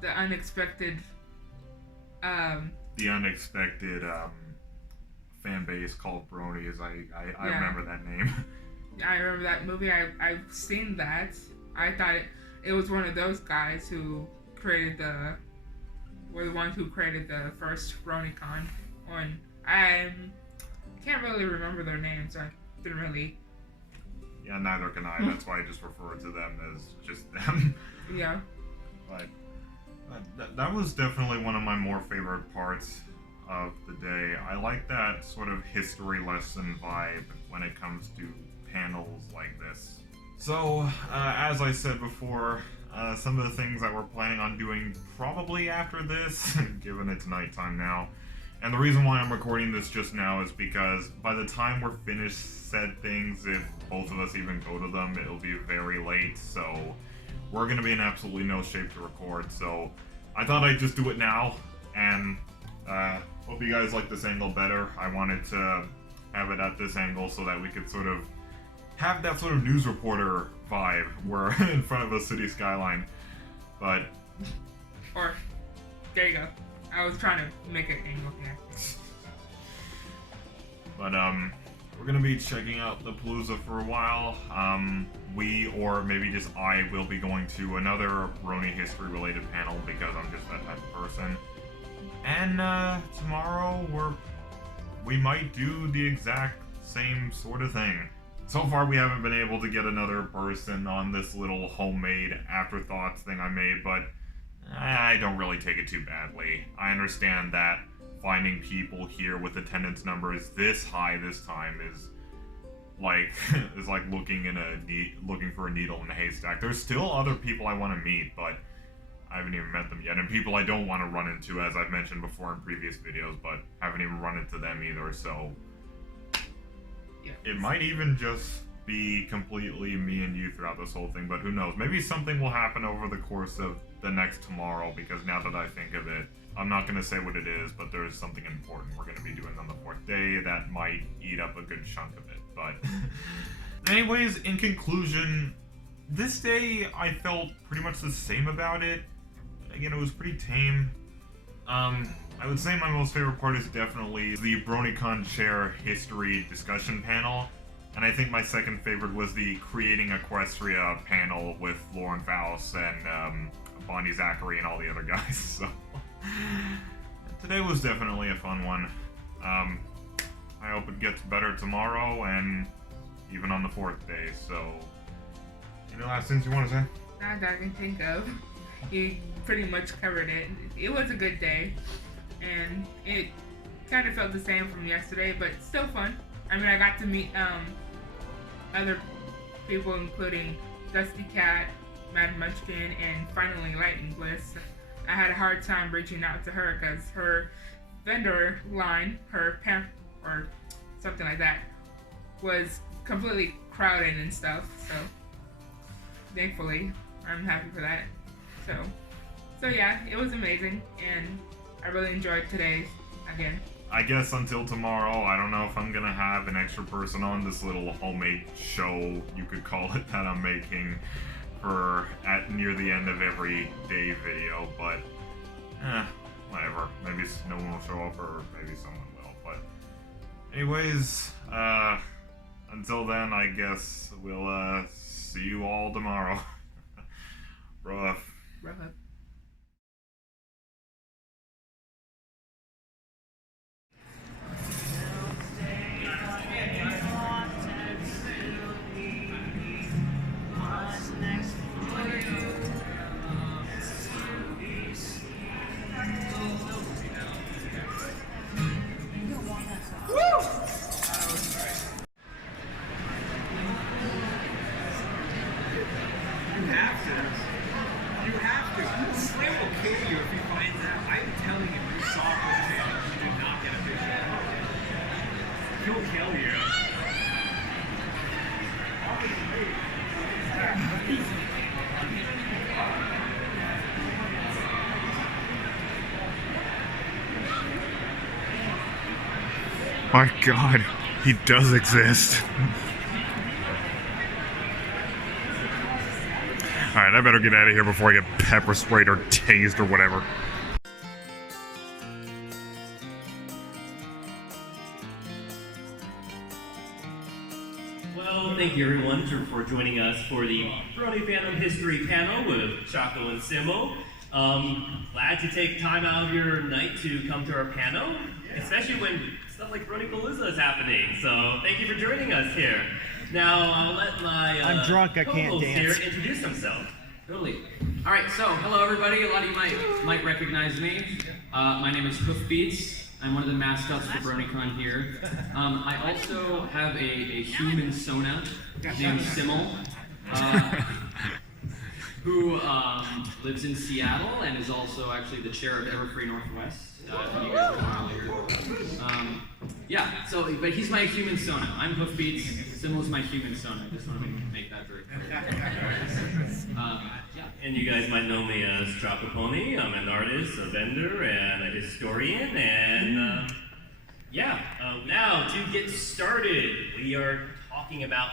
The Unexpected, The Unexpected, fan base called Brony, I remember that name. I remember that movie. I've seen that. I thought it was one of those guys who created were the ones who created the first Bronycon. I can't really remember their names, so I didn't really. Yeah, neither can I. That's why I just refer to them as just them. Yeah. But that was definitely one of my more favorite parts of the day. I like that sort of history lesson vibe when it comes to panels like this. So, as I said before, some of the things that we're planning on doing probably after this, given it's nighttime now, and the reason why I'm recording this just now is because by the time we're finished said things, if both of us even go to them, it'll be very late, so we're gonna be in absolutely no shape to record, so I thought I'd just do it now, and hope you guys like this angle better. I wanted to have it at this angle so that we could sort of have that sort of news reporter vibe where in front of a city skyline, but... Or, there you go. I was trying to make it angle here. But, we're gonna be checking out the Palooza for a while. We, or maybe just I, will be going to another Brony history related panel because I'm just that type of person. And, tomorrow we might do the exact same sort of thing. So far, we haven't been able to get another person on this little homemade Afterthoughts thing I made, but I don't really take it too badly. I understand that finding people here with attendance numbers this high this time is like looking for a needle in a haystack. There's still other people I want to meet, but I haven't even met them yet, and people I don't want to run into, as I've mentioned before in previous videos, but haven't even run into them either, so... It might even just be completely me and you throughout this whole thing, but who knows? Maybe something will happen over the course of the next tomorrow, because now that I think of it, I'm not going to say what it is, but there is something important we're going to be doing on the 4th day that might eat up a good chunk of it, but... Anyways, in conclusion, this day I felt pretty much the same about it. Again, it was pretty tame. I would say my most favorite part is definitely the Bronycon chair history discussion panel. And I think my second favorite was the Creating Equestria panel with Lauren Faust and Bonnie Zachary and all the other guys. So today was definitely a fun one. I hope it gets better tomorrow and even on the 4th day. So, any last things you want to say? Not that I can think of. You pretty much covered it. It was a good day, and it kind of felt the same from yesterday, but still fun. I mean, I got to meet other people, including Dusty Cat, Mad Munchkin, and finally Lightning Bliss. I had a hard time reaching out to her because her vendor line, her pamp or something like that, was completely crowded and stuff. So thankfully, I'm happy for that. So yeah, it was amazing, and I really enjoyed today again. I guess until tomorrow, I don't know if I'm gonna have an extra person on this little homemade show, you could call it, that I'm making for near the end of every day video, but whatever. Maybe no one will show up, or maybe someone will. But anyways, until then, I guess we'll see you all tomorrow. Rough. You have to. Slim will kill you if he finds out. I'm telling you, you saw this channel, you did not get a picture. He'll kill you. My God, he does exist. Alright, I better get out of here before I get pepper sprayed or tased or whatever. Well, thank you everyone for joining us for the Brony Fandom History panel with Chaco and Simo. Glad to take time out of your night to come to our panel, especially when stuff like Bronypalooza is happening. So thank you for joining us here. Now I'll let my I'm drunk, I can't co-host dance. here introduce himself. Totally. All right, so hello everybody. A lot of you might recognize me. My name is Hoofbeats. I'm one of the mascots for Bronycon here. I also have a human Sona named Simmel, who lives in Seattle and is also actually the chair of Everfree Northwest. If you guys are familiar. Yeah, but he's my human Sona. I'm Hoofbeats. Simmel's my human Sona. I just want to make that very clear. And you guys might know me as Chocopony. I'm an artist, a vendor, and a historian, and now to get started, we are talking about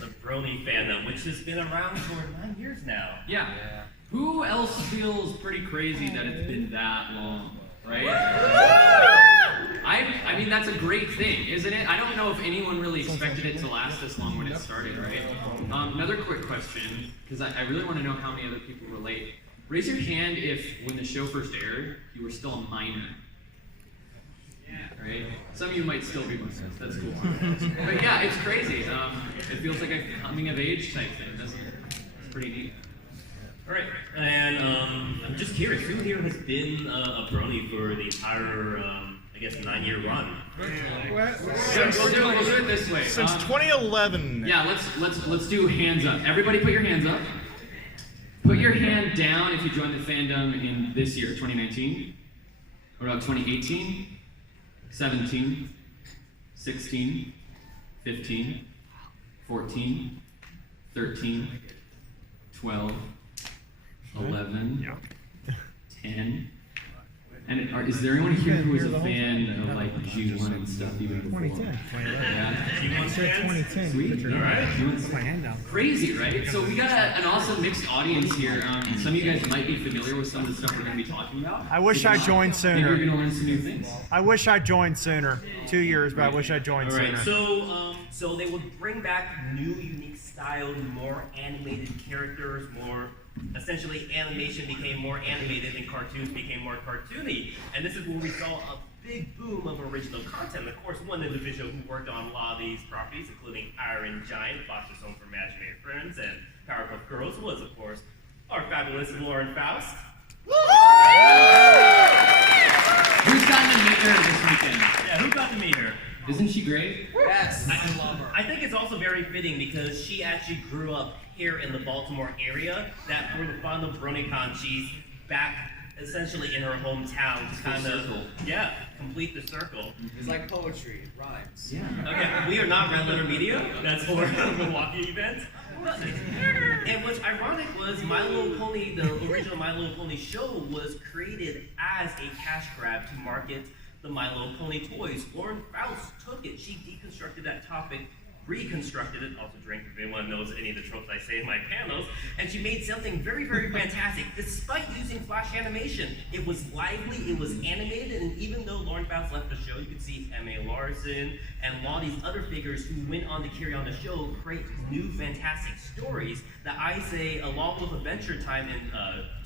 the Brony fandom, which has been around for 9 years now. Yeah. Who else feels pretty crazy that it's been that long, right? I mean, that's a great thing, isn't it? I don't know if anyone really expected it to last this long when it started, right? Another quick question, because I really want to know how many other people relate. Raise your hand if, when the show first aired, you were still a minor. Right? Some of you might still be minors. That's cool. But yeah, it's crazy. It feels like a coming of age type thing, doesn't it? It's pretty neat. All right, and I'm just curious, who here has been a Brony for the entire, 9-year run? We'll do it this way. Since 2011. Yeah, let's do hands up. Everybody put your hands up. Put your hand down if you joined the fandom in this year, 2019. What about 2018? 17, 16, 15, 14, 13, 12, 11, 10, And is there anyone here who is a fan of like G1 and stuff even before? 2010. Yeah. G1 said 2010. Sweet. All right. That's my handout. Crazy, right? So we got an awesome mixed audience here. Some of you guys might be familiar with some of the stuff we're going to be talking about. I wish I joined sooner. Maybe you're going to learn some new things. I wish I joined sooner. 2 years, but I wish I joined sooner. So they would bring back new, unique styled, more animated characters, more. Essentially, animation became more animated and cartoons became more cartoony. And this is where we saw a big boom of original content. Of course, one individual who worked on a lot of these properties, including Iron Giant, Foster's Home for Imaginary Friends, and Powerpuff Girls, was, of course, our fabulous Lauren Faust. Who's gotten to meet her this weekend? Yeah, who got to meet her? Isn't she great? Yes, I love her. I think it's also very fitting because she actually grew up here in the Baltimore area, that for the Fandom Bronycon, she's back essentially in her hometown to kind of, complete the circle. It's like poetry, it rhymes. Yeah. Okay, we are not Red Letter Media, that's for the Milwaukee event. And what's ironic was My Little Pony, the original My Little Pony show, was created as a cash grab to market the My Little Pony toys. Lauren Faust took it, she deconstructed that topic, reconstructed it, also drink if anyone knows any of the tropes I say in my panels, and she made something very, very fantastic, despite using flash animation. It was lively, it was animated, and even though Lauren Faust left the show, you could see M.A. Larson and a lot of these other figures who went on to carry on the show, create new fantastic stories that I say, along with Adventure Time in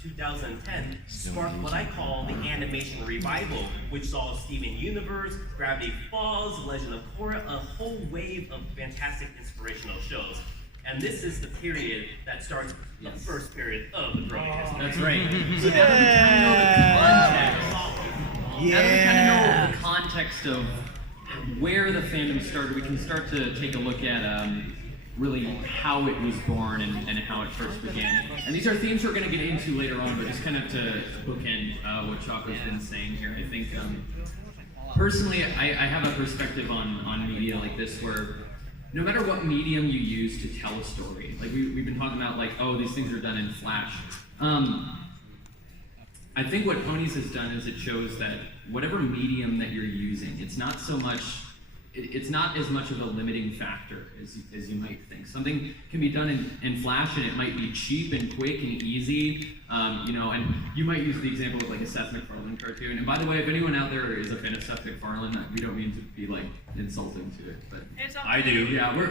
2010, sparked what I call the animation revival, which saw Steven Universe, Gravity Falls, Legend of Korra, a whole wave of fantastic inspirational shows. And this is the period that starts the first period of the Brony history. That's right. So now that we kind of know the context, now that we kind of know the context of where the fandom started, we can start to take a look at really how it was born and how it first began. And these are themes we're going to get into later on, but just kind of to bookend what Choco's been saying here. I think personally, I have a perspective on media like this where no matter what medium you use to tell a story, like we've been talking about, like, oh, these things are done in Flash. I think what Ponies has done is it shows that whatever medium that you're using, it's not so much, it's not as much of a limiting factor as you might think. Something can be done in Flash and it might be cheap and quick and easy, you know, and you might use the example of like a Seth MacFarlane cartoon. And by the way, if anyone out there is a fan of Seth MacFarlane, we don't mean to be like insulting to it, but I do. Yeah, we're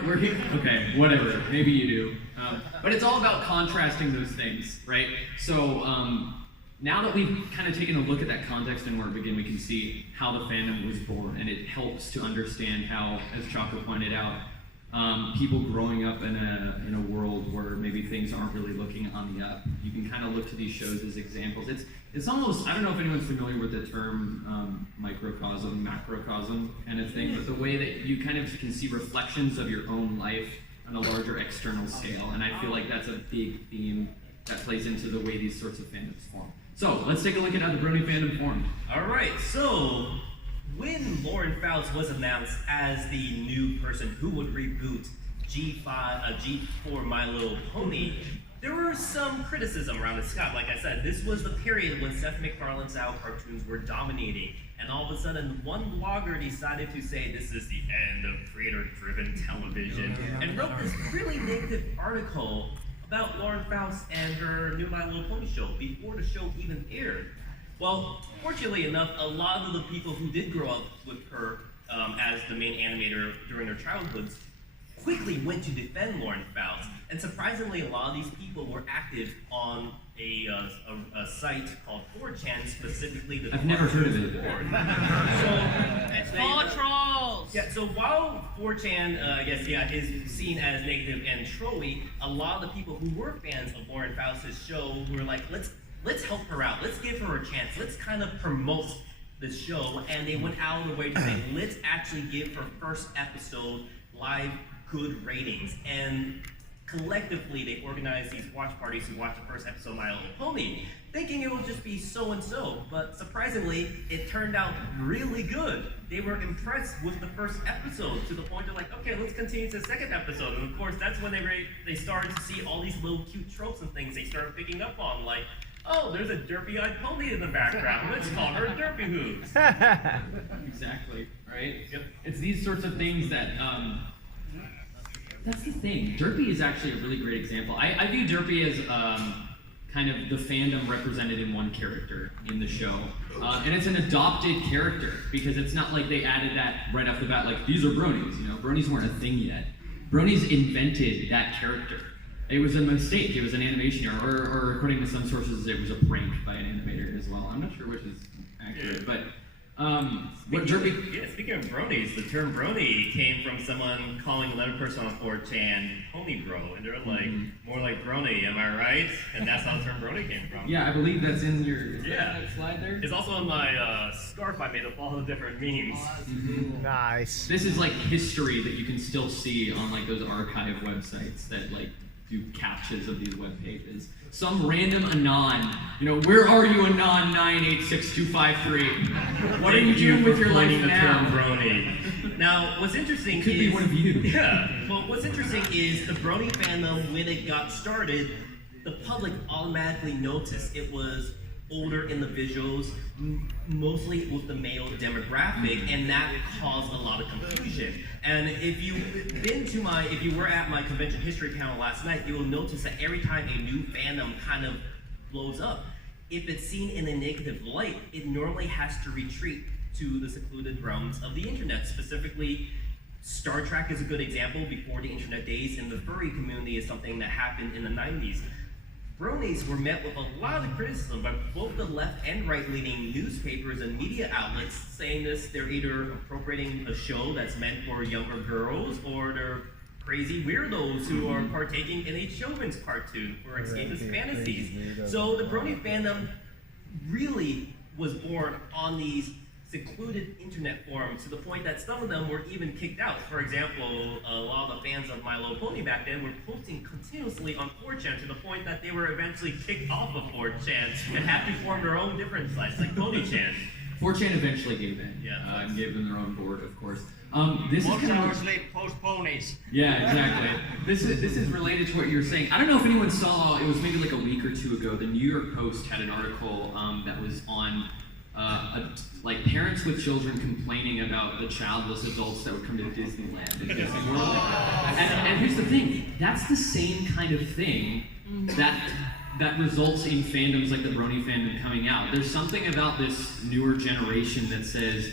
okay, whatever, maybe you do. But it's all about contrasting those things, right? So now that we've kind of taken a look at that context and where it began, we can see how the fandom was born, and it helps to understand how, as Choco pointed out, people growing up in a world where maybe things aren't really looking on the up. You can kind of look to these shows as examples. It's almost, I don't know if anyone's familiar with the term microcosm, macrocosm kind of thing, but the way that you kind of can see reflections of your own life on a larger external scale, and I feel like that's a big theme that plays into the way these sorts of fandoms form. So, let's take a look at how the Brony fandom formed. Alright, so when Lauren Faust was announced as the new person who would reboot G4 My Little Pony, there was some criticism around it. Scott, like I said, this was the period when Seth MacFarlane style cartoons were dominating, and all of a sudden one blogger decided to say this is the end of creator-driven television, and wrote this really negative article about Lauren Faust and her new My Little Pony show before the show even aired. Well, fortunately enough, a lot of the people who did grow up with her as the main animator during their childhoods quickly went to defend Lauren Faust, and surprisingly, a lot of these people were active on a site called 4chan, specifically the. I've never heard of it. It's called trolls. Yeah. So while 4chan, I guess, is seen as negative and trolly, a lot of the people who were fans of Lauren Faust's show were like, let's help her out. Let's give her a chance. Let's kind of promote this show, and they went out of their way to say, let's actually give her first episode live good ratings. And collectively, they organized these watch parties who watched the first episode of My Little Pony, thinking it would just be so-and-so, but surprisingly, it turned out really good. They were impressed with the first episode, to the point they're like, okay, let's continue to the second episode. And of course, that's when they started to see all these little cute tropes and things they started picking up on, like oh, there's a derpy-eyed pony in the background. Let's call her Derpy Hooves. Exactly, right? Yep. It's these sorts of things that, that's the thing. Derpy is actually a really great example. I view Derpy as kind of the fandom represented in one character in the show. And it's an adopted character, because it's not like they added that right off the bat, like, these are bronies, you know? Bronies weren't a thing yet. Bronies invented that character. It was a mistake, it was an animation error, or according to some sources, it was a prank by an animator as well. I'm not sure which is accurate, but what Derpy... Yeah, speaking of bronies, the term brony came from someone calling another person on 4chan homie bro, and they're like, more like brony, am I right? And that's how the term brony came from. Yeah, I believe that's in your that slide there. It's also on my scarf I made of all the different memes. Nice. This is like history that you can still see on like those archive websites that like do captures of these web pages. Some random anon, you know, where are you anon 9862253? What are you doing with your life now? The term brony. Now, what's interesting Could be one of you. Yeah. Well, what's interesting is the Brony fandom, when it got started, the public automatically noticed it was older individuals, mostly with the male demographic, and that caused a lot of confusion. And if you were at my convention history panel last night, you will notice that every time a new fandom kind of blows up, if it's seen in a negative light, it normally has to retreat to the secluded realms of the internet. Specifically, Star Trek is a good example before the internet days, and the furry community is something that happened in the 90s. Bronies were met with a lot of criticism by both the left and right-leaning newspapers and media outlets, saying they're either appropriating a show that's meant for younger girls, or they're crazy weirdos who are partaking in a children's cartoon for escapist fantasies. So the Brony fandom really was born on these secluded internet forums, to the point that some of them were even kicked out. For example, a lot of the fans of My Little Pony back then were posting continuously on 4chan, to the point that they were eventually kicked off of 4chan and had to form their own different sites, like PonyChan. 4chan eventually gave in, and gave them their own board, of course. This is kind of post ponies. Yeah, exactly. This is related to what you were saying. I don't know if anyone saw, it was maybe like a week or two ago, the New York Post had an article that was on like parents with children complaining about the childless adults that would come to Disneyland and Disney World. And here's the thing, that's the same kind of thing that results in fandoms like the Brony fandom coming out. There's something about this newer generation that says,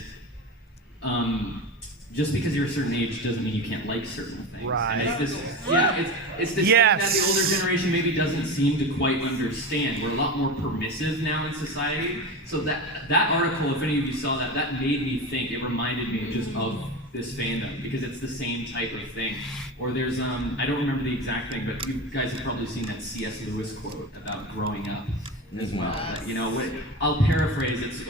just because you're a certain age doesn't mean you can't like certain things. Right. And it's this thing that the older generation maybe doesn't seem to quite understand. We're a lot more permissive now in society. So that article, if any of you saw that made me think, it reminded me just of this fandom, because it's the same type of thing. Or there's, I don't remember the exact thing, but you guys have probably seen that C.S. Lewis quote about growing up as well. That, you know, I'll paraphrase, it's,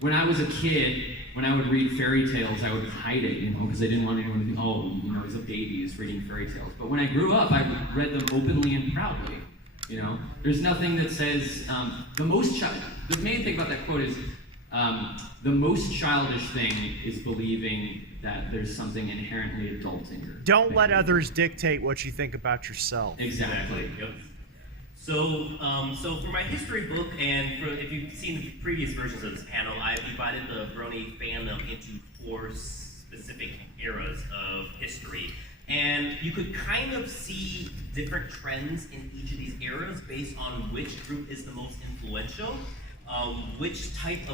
when I was a kid, when I would read fairy tales, I would hide it, you know, because I didn't want anyone to think, oh, you know, he's a baby who's reading fairy tales. But when I grew up, I read them openly and proudly, you know. There's nothing that says, the main thing about that quote is, the most childish thing is believing that there's something inherently adult in your Don't let others dictate what you think about yourself. Exactly. Yep. So for my history book, and if you've seen the previous versions of this panel, I've divided the Brony fandom into 4 specific eras of history. And you could kind of see different trends in each of these eras based on which group is the most influential, what type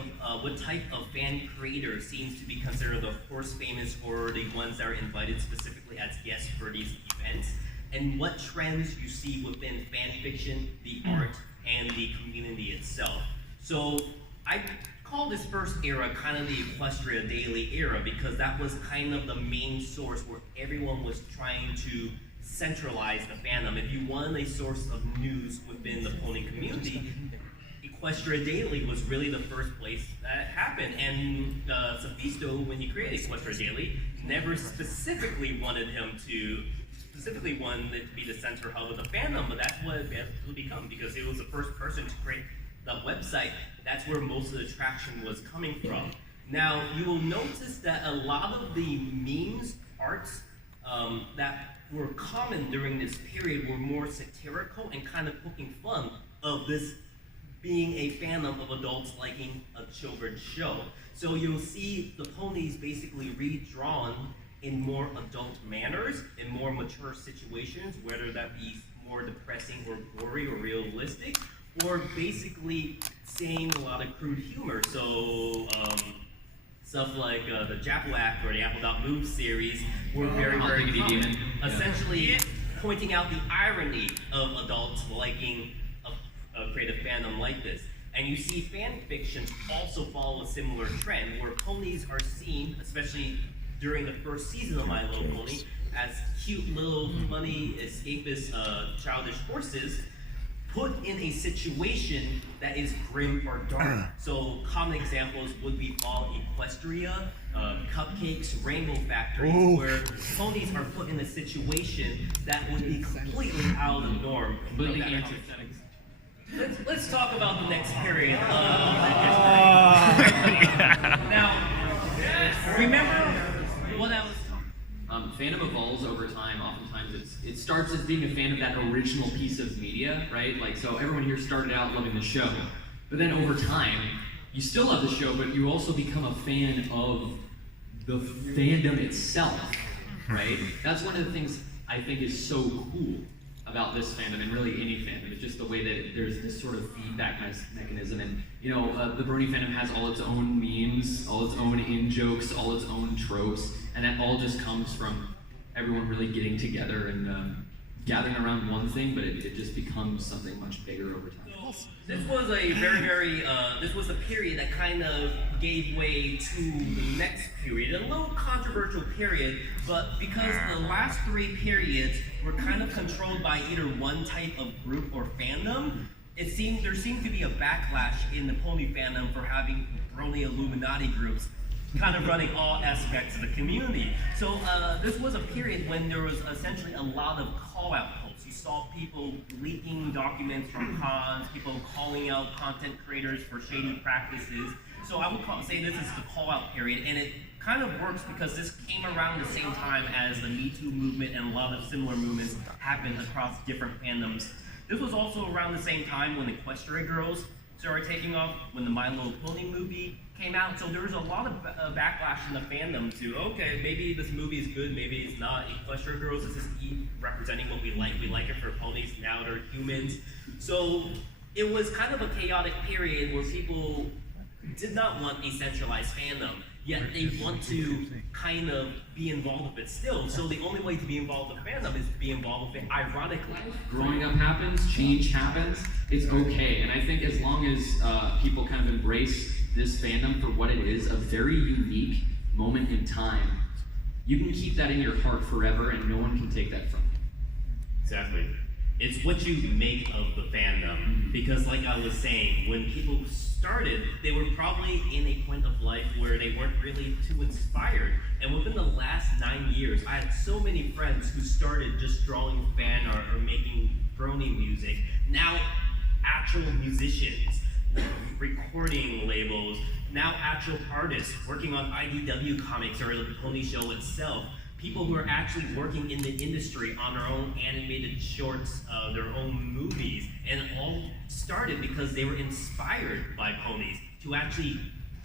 of fan creator seems to be considered the most famous, or the ones that are invited specifically as guests for these events, and what trends you see within fan fiction, the art, and the community itself. So I call this first era kind of the Equestria Daily era, because that was kind of the main source where everyone was trying to centralize the fandom. If you wanted a source of news within the pony community, Equestria Daily was really the first place that happened. And Sophisto, when he created Equestria Daily, never specifically wanted it to be the center hub of the fandom, but that's what it will become, because it was the first person to create the website. That's where most of the traction was coming from. Now, you will notice that a lot of the memes, arts that were common during this period were more satirical and kind of poking fun of this being a fandom of adults liking a children's show. So you'll see the ponies basically redrawn in more adult manners, in more mature situations, whether that be more depressing or gory or realistic, or basically saying a lot of crude humor. So stuff like the Japwhack or the Apple Dot Move series were very common. Essentially pointing out the irony of adults liking a creative fandom like this. And you see fan fiction also follow a similar trend where ponies are seen, especially during the first season of My Little Pony, as cute little funny escapist childish horses put in a situation that is grim or dark. So common examples would be all Equestria, Cupcakes, Rainbow Factories, where ponies are put in a situation that would be completely out of the norm. Let's talk about the next period of Now, remember what I was fandom evolves over time. Oftentimes it starts as being a fan of that original piece of media, right? Like, so everyone here started out loving the show, but then over time, you still love the show, but you also become a fan of the fandom itself, right? That's one of the things I think is so cool about this fandom, and really any fandom. It's just the way that there's this sort of feedback mechanism, and you know, the Brony fandom has all its own memes, all its own in-jokes, all its own tropes, and that all just comes from everyone really getting together and gathering around one thing, but it just becomes something much bigger over time. This was a very, this was a period that kind of gave way to the next period, a little controversial period, but because the last three periods were kind of controlled by either one type of group or fandom, there seemed to be a backlash in the pony fandom for having Brony Illuminati groups kind of running all aspects of the community. So this was a period when there was essentially a lot of call-out posts. You saw people leaking documents from cons, people calling out content creators for shady practices. So I would say this is the call-out period, and it kind of works because this came around the same time as the Me Too movement and a lot of similar movements happened across different fandoms. This was also around the same time when Equestria Girls started taking off, when the My Little Pony movie came out. So there was a lot of backlash in the fandom to, okay, maybe this movie is good, maybe it's not. Equestria Girls is just representing what we like. We like it for ponies, now they're humans. So it was kind of a chaotic period where people did not want a centralized fandom, yet they want to kind of be involved with it still. So the only way to be involved with fandom is to be involved with it ironically. Growing up happens, change happens, it's okay. And I think as long as people kind of embrace this fandom for what it is, a very unique moment in time, you can keep that in your heart forever and no one can take that from you. Exactly. It's what you make of the fandom. Because like I was saying, when people started, they were probably in a point of life where they weren't really too inspired. And within the last 9 years, I had so many friends who started just drawing fan art or making Brony music. Now, actual musicians, recording labels, now actual artists working on IDW comics or the Pony Show itself. People who are actually working in the industry on their own animated shorts, their own movies, and it all started because they were inspired by ponies to actually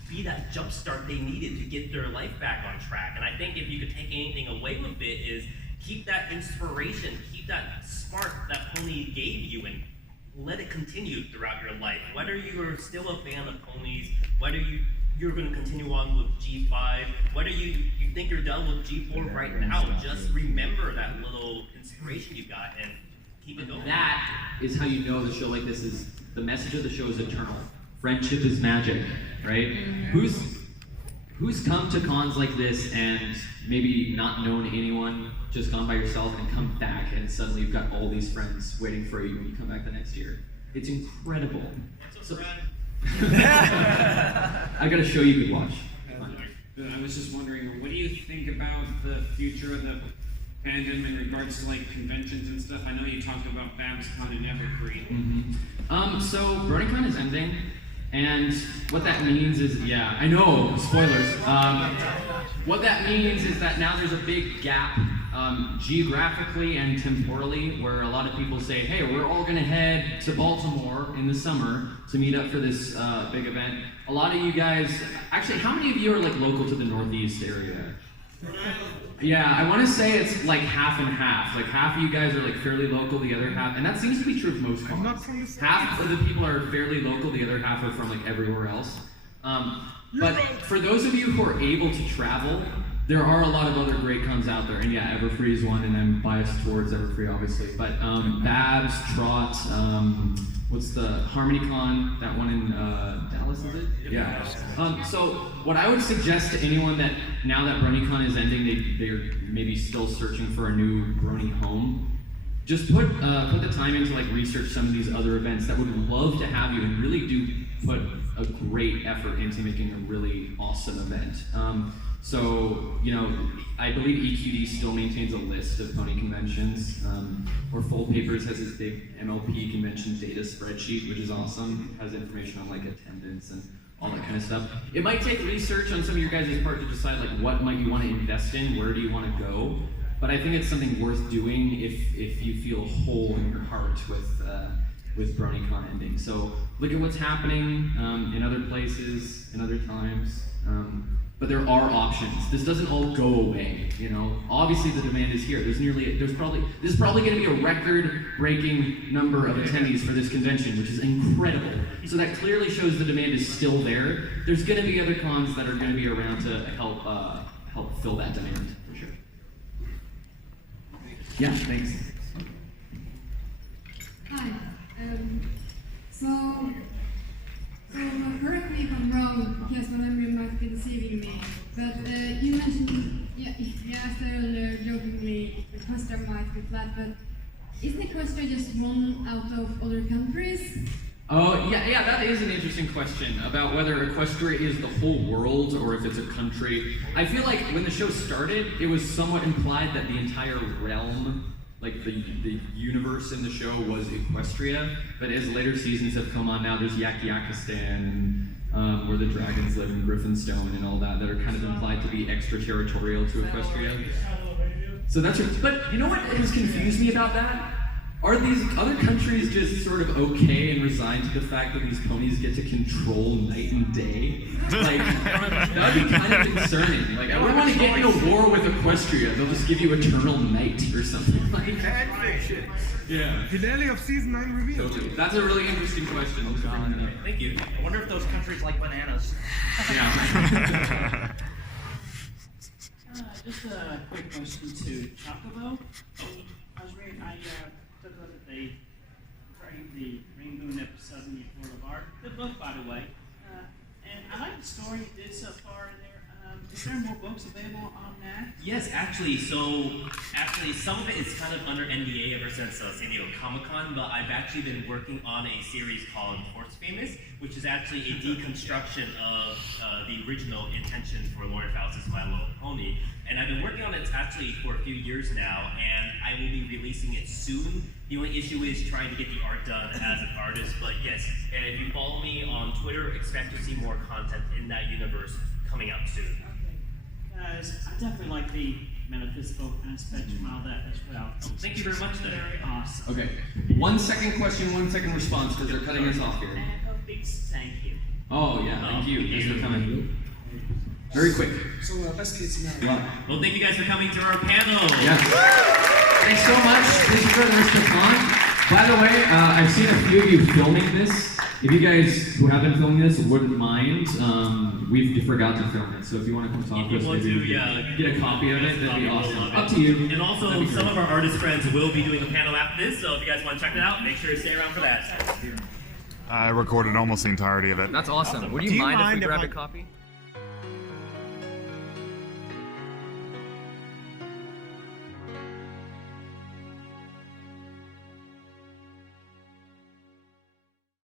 be that jump start they needed to get their life back on track. And I think if you could take anything away with it is keep that inspiration, keep that spark that pony gave you, and let it continue throughout your life. Whether you're still a fan of ponies, whether you're going to continue on with G5, whether you think you're done with G4 right now, just remember that little inspiration you got and keep it going. That is how you know the show like this is, the message of the show is eternal. Friendship is magic, right? Who's come to cons like this and maybe not known anyone, just gone by yourself and come back and suddenly you've got all these friends waiting for you when you come back the next year? It's incredible. I gotta show you, good watch. I was just wondering, what do you think about the future of the fandom in regards to like conventions and stuff? I know you talked about BabsCon and Evergreen. So Bronycon is ending, and what that means is, yeah, I know, spoilers. What that means is that now there's a big gap geographically and temporally, where a lot of people say, hey, we're all gonna head to Baltimore in the summer to meet up for this big event. A lot of you guys, actually, how many of you are like local to the Northeast area? Yeah, I want to say it's like half and half. Like half of you guys are like fairly local, the other half, and that seems to be true of most cons. Half of the people are fairly local, the other half are from like everywhere else. But for those of you who are able to travel, there are a lot of other great cons out there, and yeah, Everfree is one, and I'm biased towards Everfree, obviously. But Babs, Trot, what's the HarmonyCon? That one in Dallas, is it? Yeah. So what I would suggest to anyone that now that Bronycon is ending, they're maybe still searching for a new Brony home, just put the time into like research some of these other events that would love to have you and really do put a great effort into making a really awesome event. So, you know, I believe EQD still maintains a list of pony conventions, or Full Papers has this big MLP convention data spreadsheet, which is awesome. It has information on like attendance and all that kind of stuff. It might take research on some of your guys' part to decide like what might you want to invest in, where do you want to go, but I think it's something worth doing if you feel whole in your heart with Bronycon ending. So look at what's happening in other places, in other times. But there are options. This doesn't all go away, you know. Obviously the demand is here. This is probably going to be a record-breaking number of attendees for this convention, which is incredible. So that clearly shows the demand is still there. There's going to be other cons that are going to be around to help fill that demand, for sure. Yeah, thanks. Hi. So correct me if I'm wrong, because my memory might be deceiving me, but you mentioned, you asked earlier jokingly, Equestria might be flat, but isn't Equestria just one out of other countries? Oh, yeah, that is an interesting question about whether Equestria is the whole world or if it's a country. I feel like when the show started, it was somewhat implied that the entire realm, like the universe in the show, was Equestria, but as later seasons have come on, now there's Yakistan and where the dragons live in Griffinstone and all that are kind of implied to be extraterritorial to Equestria. So that's but you know what has confused me about that? Are these other countries just sort of okay and resigned to the fact that these ponies get to control night and day? Like, that would be kind of concerning. Like, I wouldn't want to get in a war with Equestria. They'll just give you eternal night or something like that. Yeah. Finale of season 9 revealed. That's a really interesting question. Thank you. I wonder if those countries like bananas. Yeah. Just a quick question to Chocobo. I was reading, I took a look at the Ring Moon episode in the Boulevard. Good book, by the way. And I like the story you did so far in there. Is there more books available on that? Yes, actually, some of it is kind of under NDA ever since San Diego Comic-Con, but I've actually been working on a series called Horse Famous, which is actually a deconstruction of the original intention for Lauren Faust's My Little Pony. And I've been working on it actually for a few years now, and I will be releasing it soon. The only issue is trying to get the art done as an artist, but yes, and if you follow me on Twitter, expect to see more content in that universe coming out soon. Guys, I definitely like the metaphysical aspect of all that as well. Thank you very much, then. Very awesome. Okay. 1 second question, 1 second response, because they're cutting us off here. And a big thank you. Oh, yeah, thank you. Thanks for coming. Very quick. So, best case scenario. Yeah. Well, thank you guys for coming to our panel. Yes. Thanks so much. Thank you for the rest of the con. By the way, I've seen a few of you filming this. If you guys who have been filming this wouldn't mind, we forgot to film it. So if you want to come talk to us, maybe get a copy of it, that'd be awesome. Up to you. And also, some of our artist friends will be doing a panel after this, so if you guys want to check it out, make sure to stay around for that. I recorded almost the entirety of it. That's awesome. Would you mind if we grab a copy?